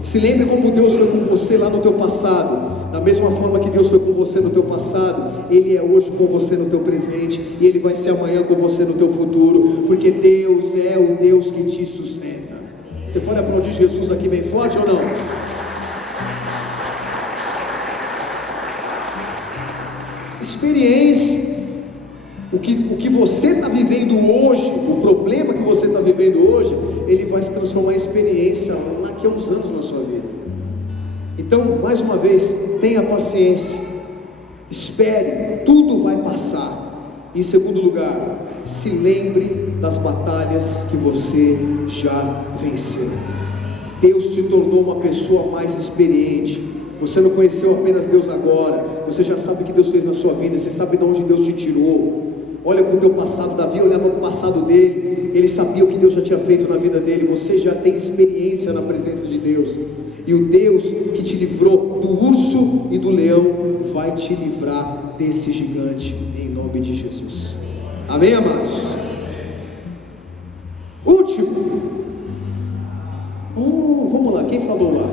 se lembre como Deus foi com você lá no teu passado. Da mesma forma que Deus foi com você no teu passado, Ele é hoje com você no teu presente, e Ele vai ser amanhã com você no teu futuro, porque Deus é o Deus que te sustenta. Você pode aplaudir Jesus aqui bem forte ou não? Experiência. O que você está vivendo hoje, o problema que você está vivendo hoje, ele vai se transformar em experiência daqui a uns anos na sua vida. Então, mais uma vez, tenha paciência, espere, tudo vai passar. Em segundo lugar, se lembre das batalhas que você já venceu. Deus te tornou uma pessoa mais experiente. Você não conheceu apenas Deus agora, você já sabe o que Deus fez na sua vida, você sabe de onde Deus te tirou. Olha para o teu passado. Davi olhava para o passado dele, ele sabia o que Deus já tinha feito na vida dele. Você já tem experiência na presença de Deus, e o Deus que te livrou do urso e do leão vai te livrar desse gigante, em nome de Jesus. Amém, amados? Último. Vamos lá, quem falou lá?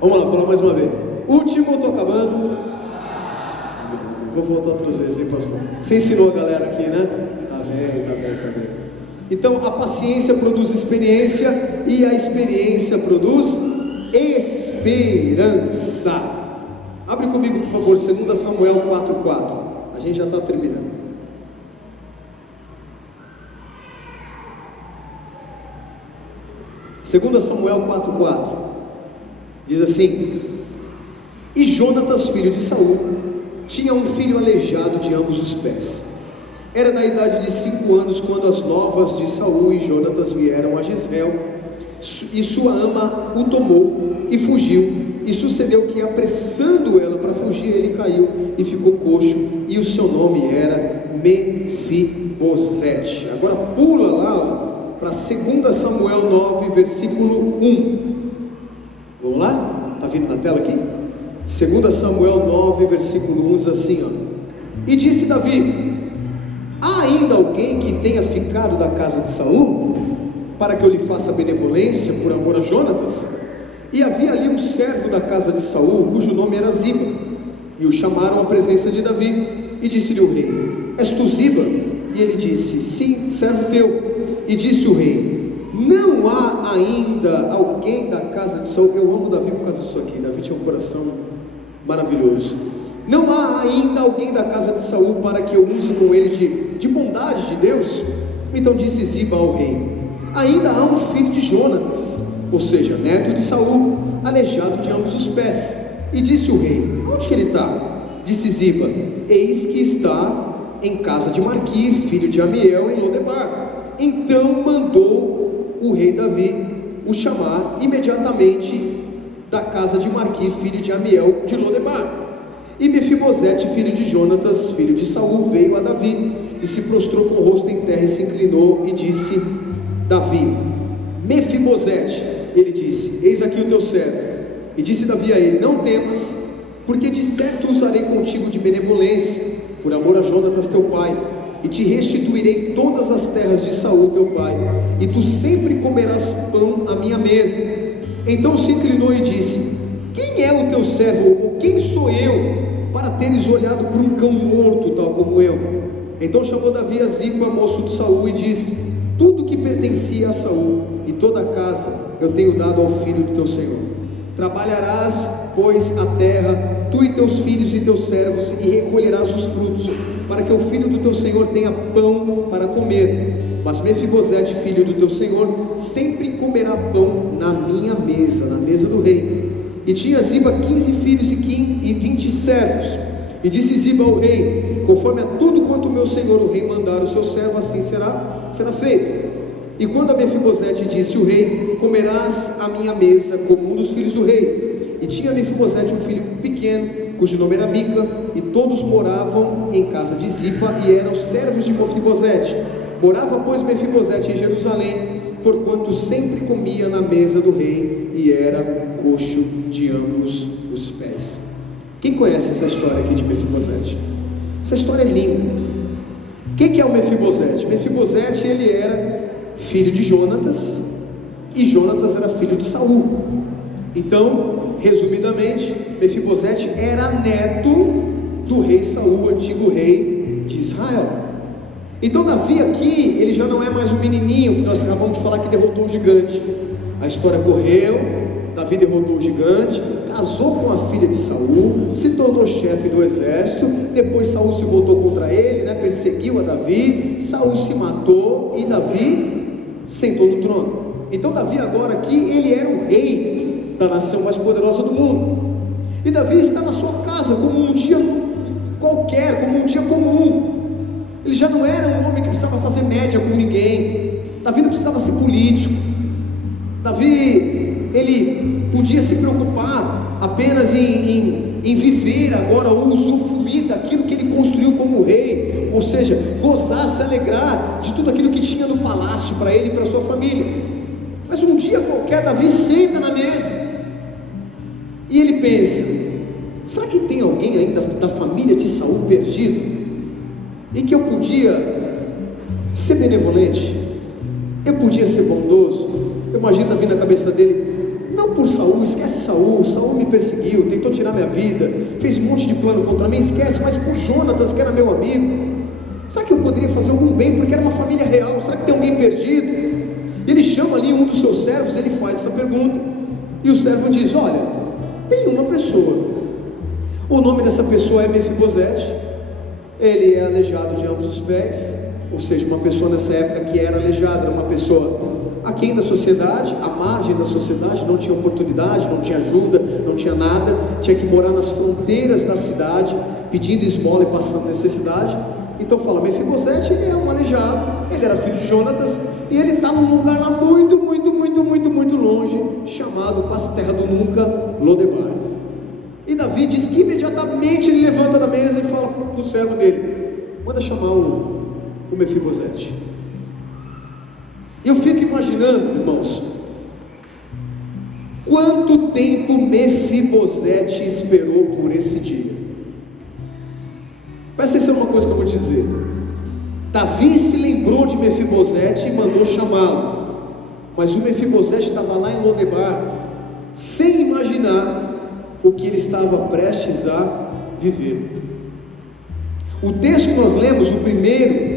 Vamos lá, falar mais uma vez. Último, estou acabando. Vou voltar outras vezes, hein, pastor? Você ensinou a galera aqui, né? Tá bem. Então, a paciência produz experiência, e a experiência produz esperança. Abre comigo, por favor, 2 Samuel 4:4. A gente já está terminando. 2 Samuel 4:4 diz assim: E Jonatas, filho de Saul, tinha um filho aleijado de ambos os pés. Era da idade de 5 anos quando as novas de Saul e Jonatas vieram a Jezreel, e sua ama o tomou e fugiu. E sucedeu que, apressando ela para fugir, ele caiu e ficou coxo, e o seu nome era Mefibosete. Agora pula lá para 2 Samuel 9, versículo 1. Vamos lá? Está vindo na tela aqui? 2 Samuel 9, versículo 1 diz assim, ó: E disse Davi: Há ainda alguém que tenha ficado da casa de Saul, para que eu lhe faça benevolência por amor a Jonatas? E havia ali um servo da casa de Saul, cujo nome era Ziba, e o chamaram à presença de Davi, e disse-lhe o rei: És tu Ziba? E ele disse: Sim, servo teu. E disse o rei: Não há ainda alguém da casa de Saul. Eu amo Davi por causa disso aqui. Davi tinha um coração maravilhoso. Não há ainda alguém da casa de Saul para que eu use com ele de bondade de Deus? Então disse Ziba ao rei: Ainda há um filho de Jonatas, ou seja, neto de Saul, aleijado de ambos os pés. E disse o rei: Onde que ele está? Disse Ziba: Eis que está em casa de Marquir, filho de Amiel, em Lodebar. Então mandou o rei Davi o chamar imediatamente da casa de Marquir, filho de Amiel, de Lodebar. E Mefibosete, filho de Jonatas, filho de Saul, veio a Davi, e se prostrou com o rosto em terra, e se inclinou, e disse: Davi, Mefibosete. Ele disse: Eis aqui o teu servo. E disse Davi a ele: Não temas, porque de certo usarei contigo de benevolência, por amor a Jonatas teu pai, e te restituirei todas as terras de Saul teu pai, e tu sempre comerás pão à minha mesa. Então se inclinou e disse: Quem é o teu servo, ou quem sou eu, para teres olhado para um cão morto, tal como eu? Então chamou Davi a Ziba, moço de Saul, e disse: Tudo que pertencia a Saul e toda a casa eu tenho dado ao filho do teu senhor. Trabalharás, pois, a terra, tu e teus filhos e teus servos, e recolherás os frutos, para que o filho do teu senhor tenha pão para comer. Mas Mefibosete, filho do teu senhor, sempre comerá pão na minha mesa, na mesa do rei. E tinha Ziba 15 filhos e 20 servos. E disse Ziba ao rei: conforme a tudo quanto o meu senhor o rei mandar o seu servo, assim será feito. E quando a Mefibosete disse o rei: comerás à minha mesa como um dos filhos do rei. E tinha Mefibosete um filho pequeno, cujo nome era Mica, e todos moravam em casa de Ziba, e eram servos de Mefibosete. Morava, pois, Mefibosete em Jerusalém, porquanto sempre comia na mesa do rei, e era coxo de ambos os pés. Quem conhece essa história aqui de Mefibosete? Essa história é linda. Quem que é o Mefibosete? Mefibosete, ele era filho de Jonatas, e Jonatas era filho de Saul. Então, resumidamente, Mefibosete era neto do rei Saul, o antigo rei de Israel. Então Davi aqui, ele já não é mais um menininho que nós acabamos de falar que derrotou o gigante. A história correu, Davi derrotou o gigante, casou com a filha de Saul, se tornou chefe do exército. Depois Saul se voltou contra ele, perseguiu a Davi, Saul se matou e Davi sentou no trono. Então Davi agora aqui, ele era o rei da nação mais poderosa do mundo. E Davi está na sua casa como um dia qualquer, como um dia comum. Ele já não era um homem que precisava fazer média com ninguém. Davi não precisava ser político. Davi, ele podia se preocupar apenas em viver agora, ou usufruir daquilo que ele construiu como rei, ou seja, gozar, se alegrar de tudo aquilo que tinha no palácio para ele e para sua família. Mas um dia qualquer, Davi senta na mesa e ele pensa: será que tem alguém ainda da família de Saul perdido? E que eu podia ser benevolente, eu podia ser bondoso. Eu imagino Davi na cabeça dele: não por Saul, esquece Saul, Saul me perseguiu, tentou tirar minha vida, fez um monte de plano contra mim, esquece, mas por Jonatas, que era meu amigo, será que eu poderia fazer algum bem, porque era uma família real? Será que tem alguém perdido? E ele chama ali um dos seus servos, ele faz essa pergunta, e o servo diz: olha, tem uma pessoa, o nome dessa pessoa é Mefibosete, ele é aleijado de ambos os pés. Ou seja, uma pessoa nessa época que era aleijada, era uma pessoa aquém da sociedade, à margem da sociedade, não tinha oportunidade, não tinha ajuda, não tinha nada, tinha que morar nas fronteiras da cidade, pedindo esmola e passando necessidade. Então fala: Mefibosete, ele é um aleijado, ele era filho de Jonatas, e ele está num lugar lá muito longe, chamado, quase terra do nunca, Lodebar. E Davi diz que imediatamente ele levanta da mesa e fala para o servo dele: manda chamar o Mefibosete. Eu fico imaginando, irmãos, quanto tempo Mefibosete esperou por esse dia. Presta atenção numa coisa que eu vou te dizer. Davi se lembrou de Mefibosete e mandou chamá-lo, mas o Mefibosete estava lá em Lodebar, sem imaginar o que ele estava prestes a viver. O texto que nós lemos, o primeiro,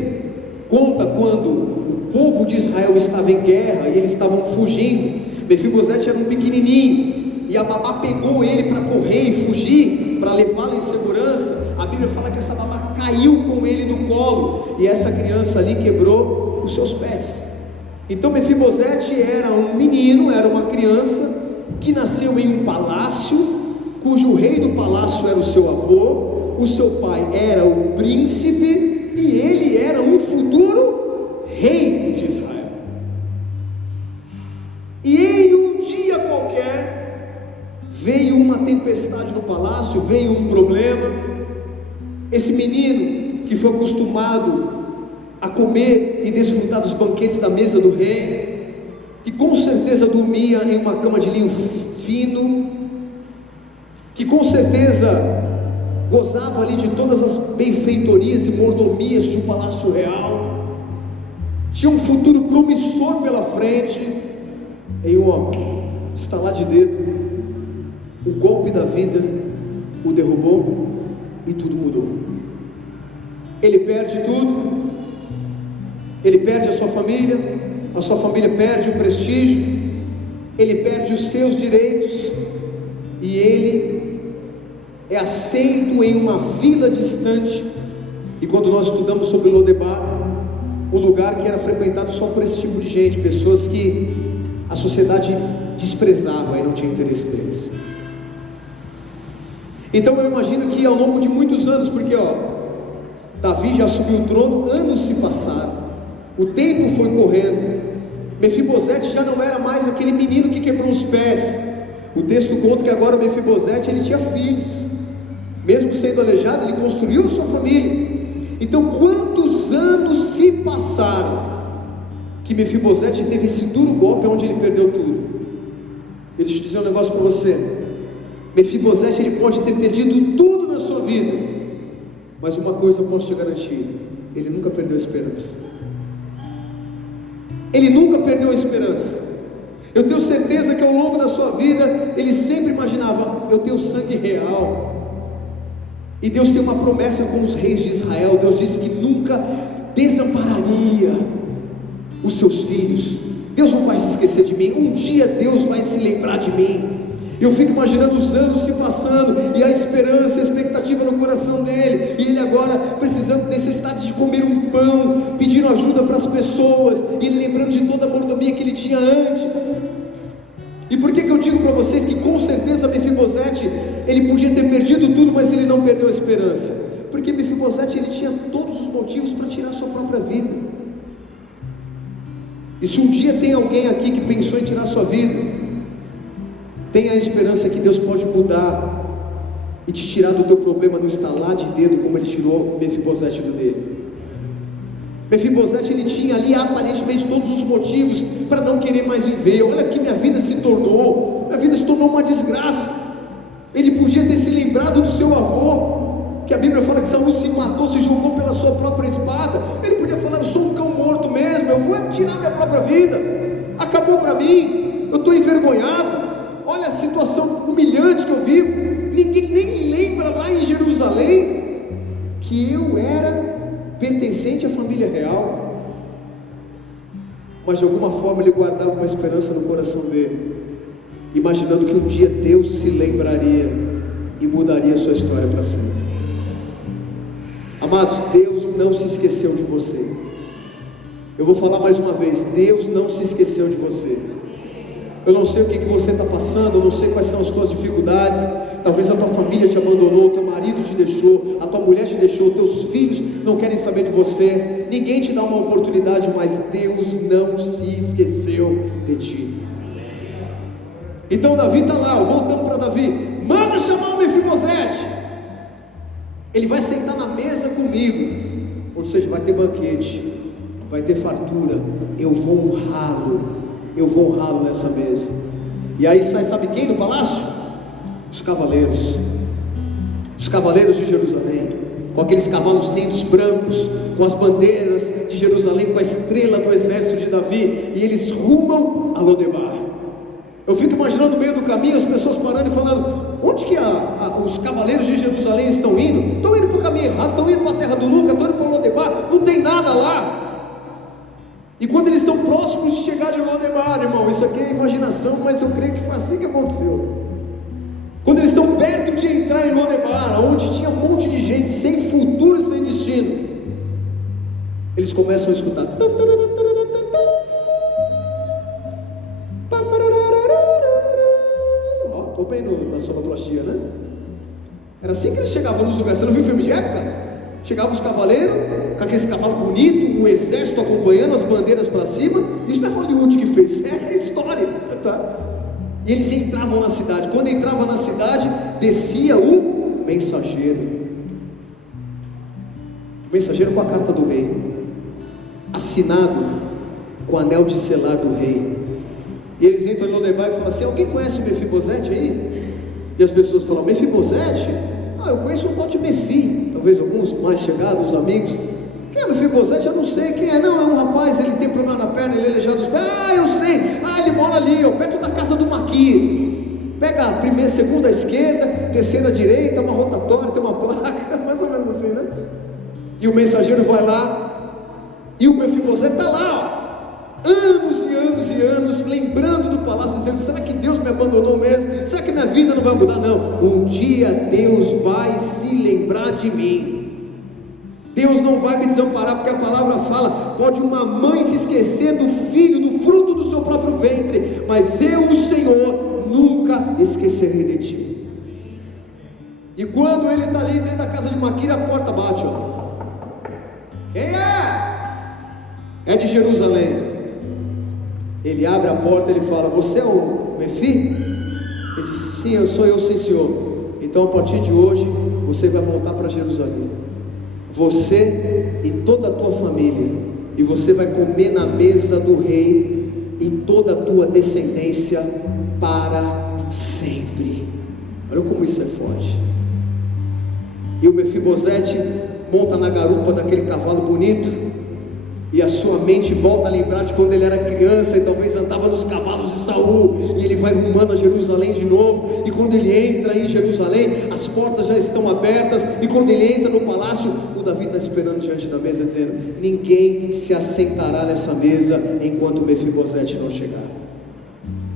conta quando o povo de Israel estava em guerra e eles estavam fugindo. Mefibosete era um pequenininho, e a babá pegou ele para correr e fugir, para levá-lo em segurança. A Bíblia fala que essa babá caiu com ele no colo, e essa criança ali quebrou os seus pés. Então Mefibosete era um menino, era uma criança que nasceu em um palácio, cujo rei do palácio era o seu avô, o seu pai era o príncipe, e ele era um futuro rei de Israel. E em um dia qualquer, veio uma tempestade no palácio, veio um problema. Esse menino que foi acostumado a comer e desfrutar dos banquetes da mesa do rei, que com certeza dormia em uma cama de linho fino, que com certeza gozava ali de todas as benfeitorias e mordomias de um palácio real, tinha um futuro promissor pela frente. Em um estalar de dedo, o golpe da vida o derrubou e tudo mudou. Ele perde tudo, ele perde a sua família perde o prestígio, ele perde os seus direitos, e ele é aceito em uma vila distante. E quando nós estudamos sobre Lodebar, um lugar que era frequentado só por esse tipo de gente, pessoas que a sociedade desprezava e não tinha interesse deles. Então eu imagino que ao longo de muitos anos, porque Davi já subiu o trono, anos se passaram, o tempo foi correndo, Mefibosete já não era mais aquele menino que quebrou os pés. O texto conta que agora Mefibosete, ele tinha filhos, mesmo sendo aleijado, ele construiu a sua família. Então quantos anos se passaram que Mefibosete teve esse duro golpe onde ele perdeu tudo? Deixa eu dizer um negócio para você. Mefibosete, ele pode ter perdido tudo na sua vida, mas uma coisa eu posso te garantir: ele nunca perdeu a esperança. Ele nunca perdeu a esperança. Eu tenho certeza que ao longo da sua vida ele sempre imaginava: eu tenho sangue real, e Deus tem uma promessa com os reis de Israel. Deus disse que nunca desampararia os seus filhos. Deus não vai se esquecer de mim. Um dia Deus vai se lembrar de mim. Eu fico imaginando os anos se passando, e a esperança, a expectativa no coração dele, e ele agora precisando, necessidade de comer um pão, pedindo ajuda para as pessoas, e ele lembrando de toda a mordomia que ele tinha antes. E por que eu digo para vocês que com certeza Mefibosete, ele podia ter perdido tudo, mas ele não perdeu a esperança? Porque Mefibosete, ele tinha todos os motivos para tirar a sua própria vida. E se um dia tem alguém aqui que pensou em tirar a sua vida, tenha a esperança que Deus pode mudar e te tirar do teu problema no estalar de dedo, como ele tirou Mefibosete do dele. Mefibosete, ele tinha ali aparentemente todos os motivos para não querer mais viver. Olha que minha vida se tornou uma desgraça. Ele podia ter se lembrado do seu avô, que a Bíblia fala que Saul se matou, se jogou pela sua própria espada. Ele podia falar: eu sou um cão morto mesmo, eu vou tirar minha própria vida, acabou para mim, eu estou envergonhado, olha a situação humilhante que eu vivo. Ninguém nem lembra lá em Jerusalém que eu era pertencente à família real. Mas de alguma forma ele guardava uma esperança no coração dele, imaginando que um dia Deus se lembraria e mudaria a sua história para sempre. Amados, Deus não se esqueceu de você. Eu vou falar mais uma vez: Deus não se esqueceu de você. Eu não sei o que você está passando, eu não sei quais são as suas dificuldades. Talvez a tua família te abandonou, o teu marido te deixou, a tua mulher te deixou, teus filhos não querem saber de você, ninguém te dá uma oportunidade, mas Deus não se esqueceu de ti. Então Davi está lá, voltamos para Davi: manda chamar o Mefibosete, ele vai sentar na mesa comigo, ou seja, vai ter banquete, vai ter fartura, eu vou honrá-lo nessa mesa. E aí sai, sabe quem do palácio? Os cavaleiros de Jerusalém, com aqueles cavalos lindos brancos, com as bandeiras de Jerusalém, com a estrela do exército de Davi, e eles rumam a Lodebar. Eu fico imaginando no meio do caminho as pessoas parando e falando: onde que os cavaleiros de Jerusalém estão indo? Estão indo para o caminho errado, estão indo para a terra do Luca, estão indo para Lodebar, não tem nada lá. E quando eles estão próximos de chegar de Lodebar, irmão, isso aqui é imaginação, mas eu creio que foi assim que aconteceu. Quando eles estão perto de entrar em Lodebar, onde tinha um monte de gente sem futuro e sem destino, eles começam a escutar: estou bem na sonoplastia, né? Era assim que eles chegavam nos lugares. Você não viu filme de época? Chegavam os cavaleiros, com aquele cavalo bonito, o exército acompanhando, as bandeiras para cima. Isso não é Hollywood que fez, é história, tá? E eles entravam na cidade. Quando entrava na cidade, descia o mensageiro com a carta do rei, assinado com o anel de selar do rei. E eles entram em Lodebar e falam assim: alguém conhece o Mefibosete aí? E as pessoas falam: Mefibosete? Eu conheço um tal de Mefi. Talvez alguns mais chegados, amigos. Quem é Mefibosete? Eu não sei quem é. Não, é um rapaz, ele tem problema na perna, ele é aleijado dos pés. Eu sei. Ele mora ali, perto da casa do Maquir. Pega a primeira, segunda à esquerda, terceira à direita, uma rotatória, tem uma placa, mais ou menos assim, né? E o mensageiro vai lá, e o Mefibosete está lá, anos e anos e anos, lembrando do palácio, dizendo: será que Deus me abandonou mesmo? Será que minha vida não vai mudar? Não, um dia Deus vai se lembrar de mim. Deus não vai me desamparar, porque a palavra fala: pode uma mãe se esquecer do filho, do fruto do seu próprio ventre, mas eu, o Senhor, nunca esquecerei de ti. E quando ele está ali dentro da casa de Maquira, a porta bate, ó. Quem é? É de Jerusalém. Ele abre a porta e ele fala: você é o Mefi? Ele diz: sim, sou eu, sim, senhor. Então a partir de hoje você vai voltar para Jerusalém, você e toda a tua família, e você vai comer na mesa do rei e toda a tua descendência para sempre. Olha como isso é forte. E o Mefibosete monta na garupa daquele cavalo bonito, e a sua mente volta a lembrar de quando ele era criança e talvez andava nos cavalos de Saul, e ele vai rumando a Jerusalém de novo. E quando ele entra em Jerusalém, as portas já estão abertas, e quando ele entra no palácio, o Davi está esperando diante da mesa, dizendo: ninguém se assentará nessa mesa enquanto Mefibosete não chegar.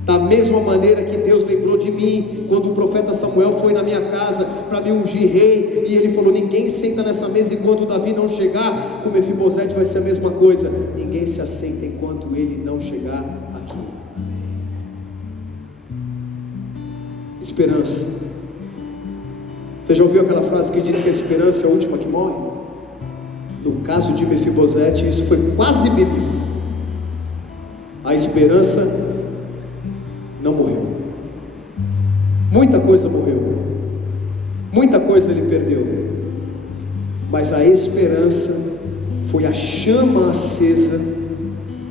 Da mesma maneira que Deus lembrou de mim quando o profeta Samuel foi na minha casa para me ungir rei, e ele falou: ninguém senta nessa mesa enquanto Davi não chegar. Com Mefibosete vai ser a mesma coisa: ninguém se assenta enquanto ele não chegar aqui. Esperança. Você já ouviu aquela frase que diz que a esperança é a última que morre? No caso de Mefibosete, isso foi quase bíblico. A esperança não morreu. Muita coisa morreu, muita coisa ele perdeu, mas a esperança foi a chama acesa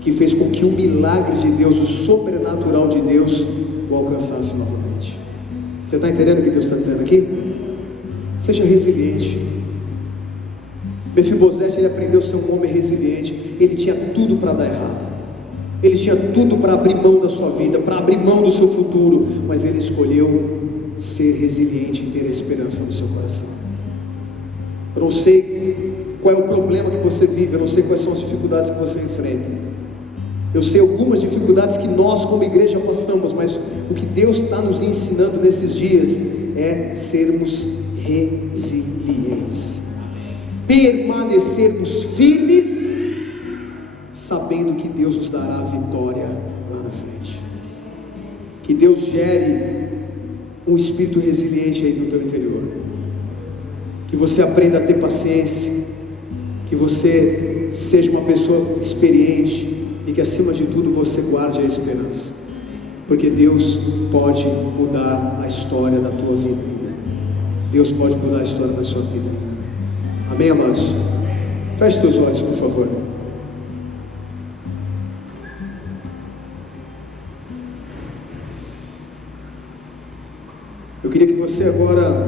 que fez com que o milagre de Deus, o sobrenatural de Deus, o alcançasse novamente. Você está entendendo o que Deus está dizendo aqui? Seja resiliente. Mefibosete, ele aprendeu a ser um homem resiliente. Ele tinha tudo para dar errado, ele tinha tudo para abrir mão da sua vida, para abrir mão do seu futuro, mas ele escolheu ser resiliente e ter a esperança no seu coração. Eu não sei qual é o problema que você vive, eu não sei quais são as dificuldades que você enfrenta. Eu sei algumas dificuldades que nós como igreja passamos, mas o que Deus está nos ensinando nesses dias é sermos resilientes, permanecermos firmes, sabendo que Deus nos dará a vitória lá na frente. Que Deus gere um espírito resiliente aí no teu interior, que você aprenda a ter paciência, que você seja uma pessoa experiente, e que acima de tudo você guarde a esperança, porque Deus pode mudar a história da tua vida ainda. Deus pode mudar a história da sua vida ainda. Amém, amados? Feche teus olhos, por favor. Eu queria que você agora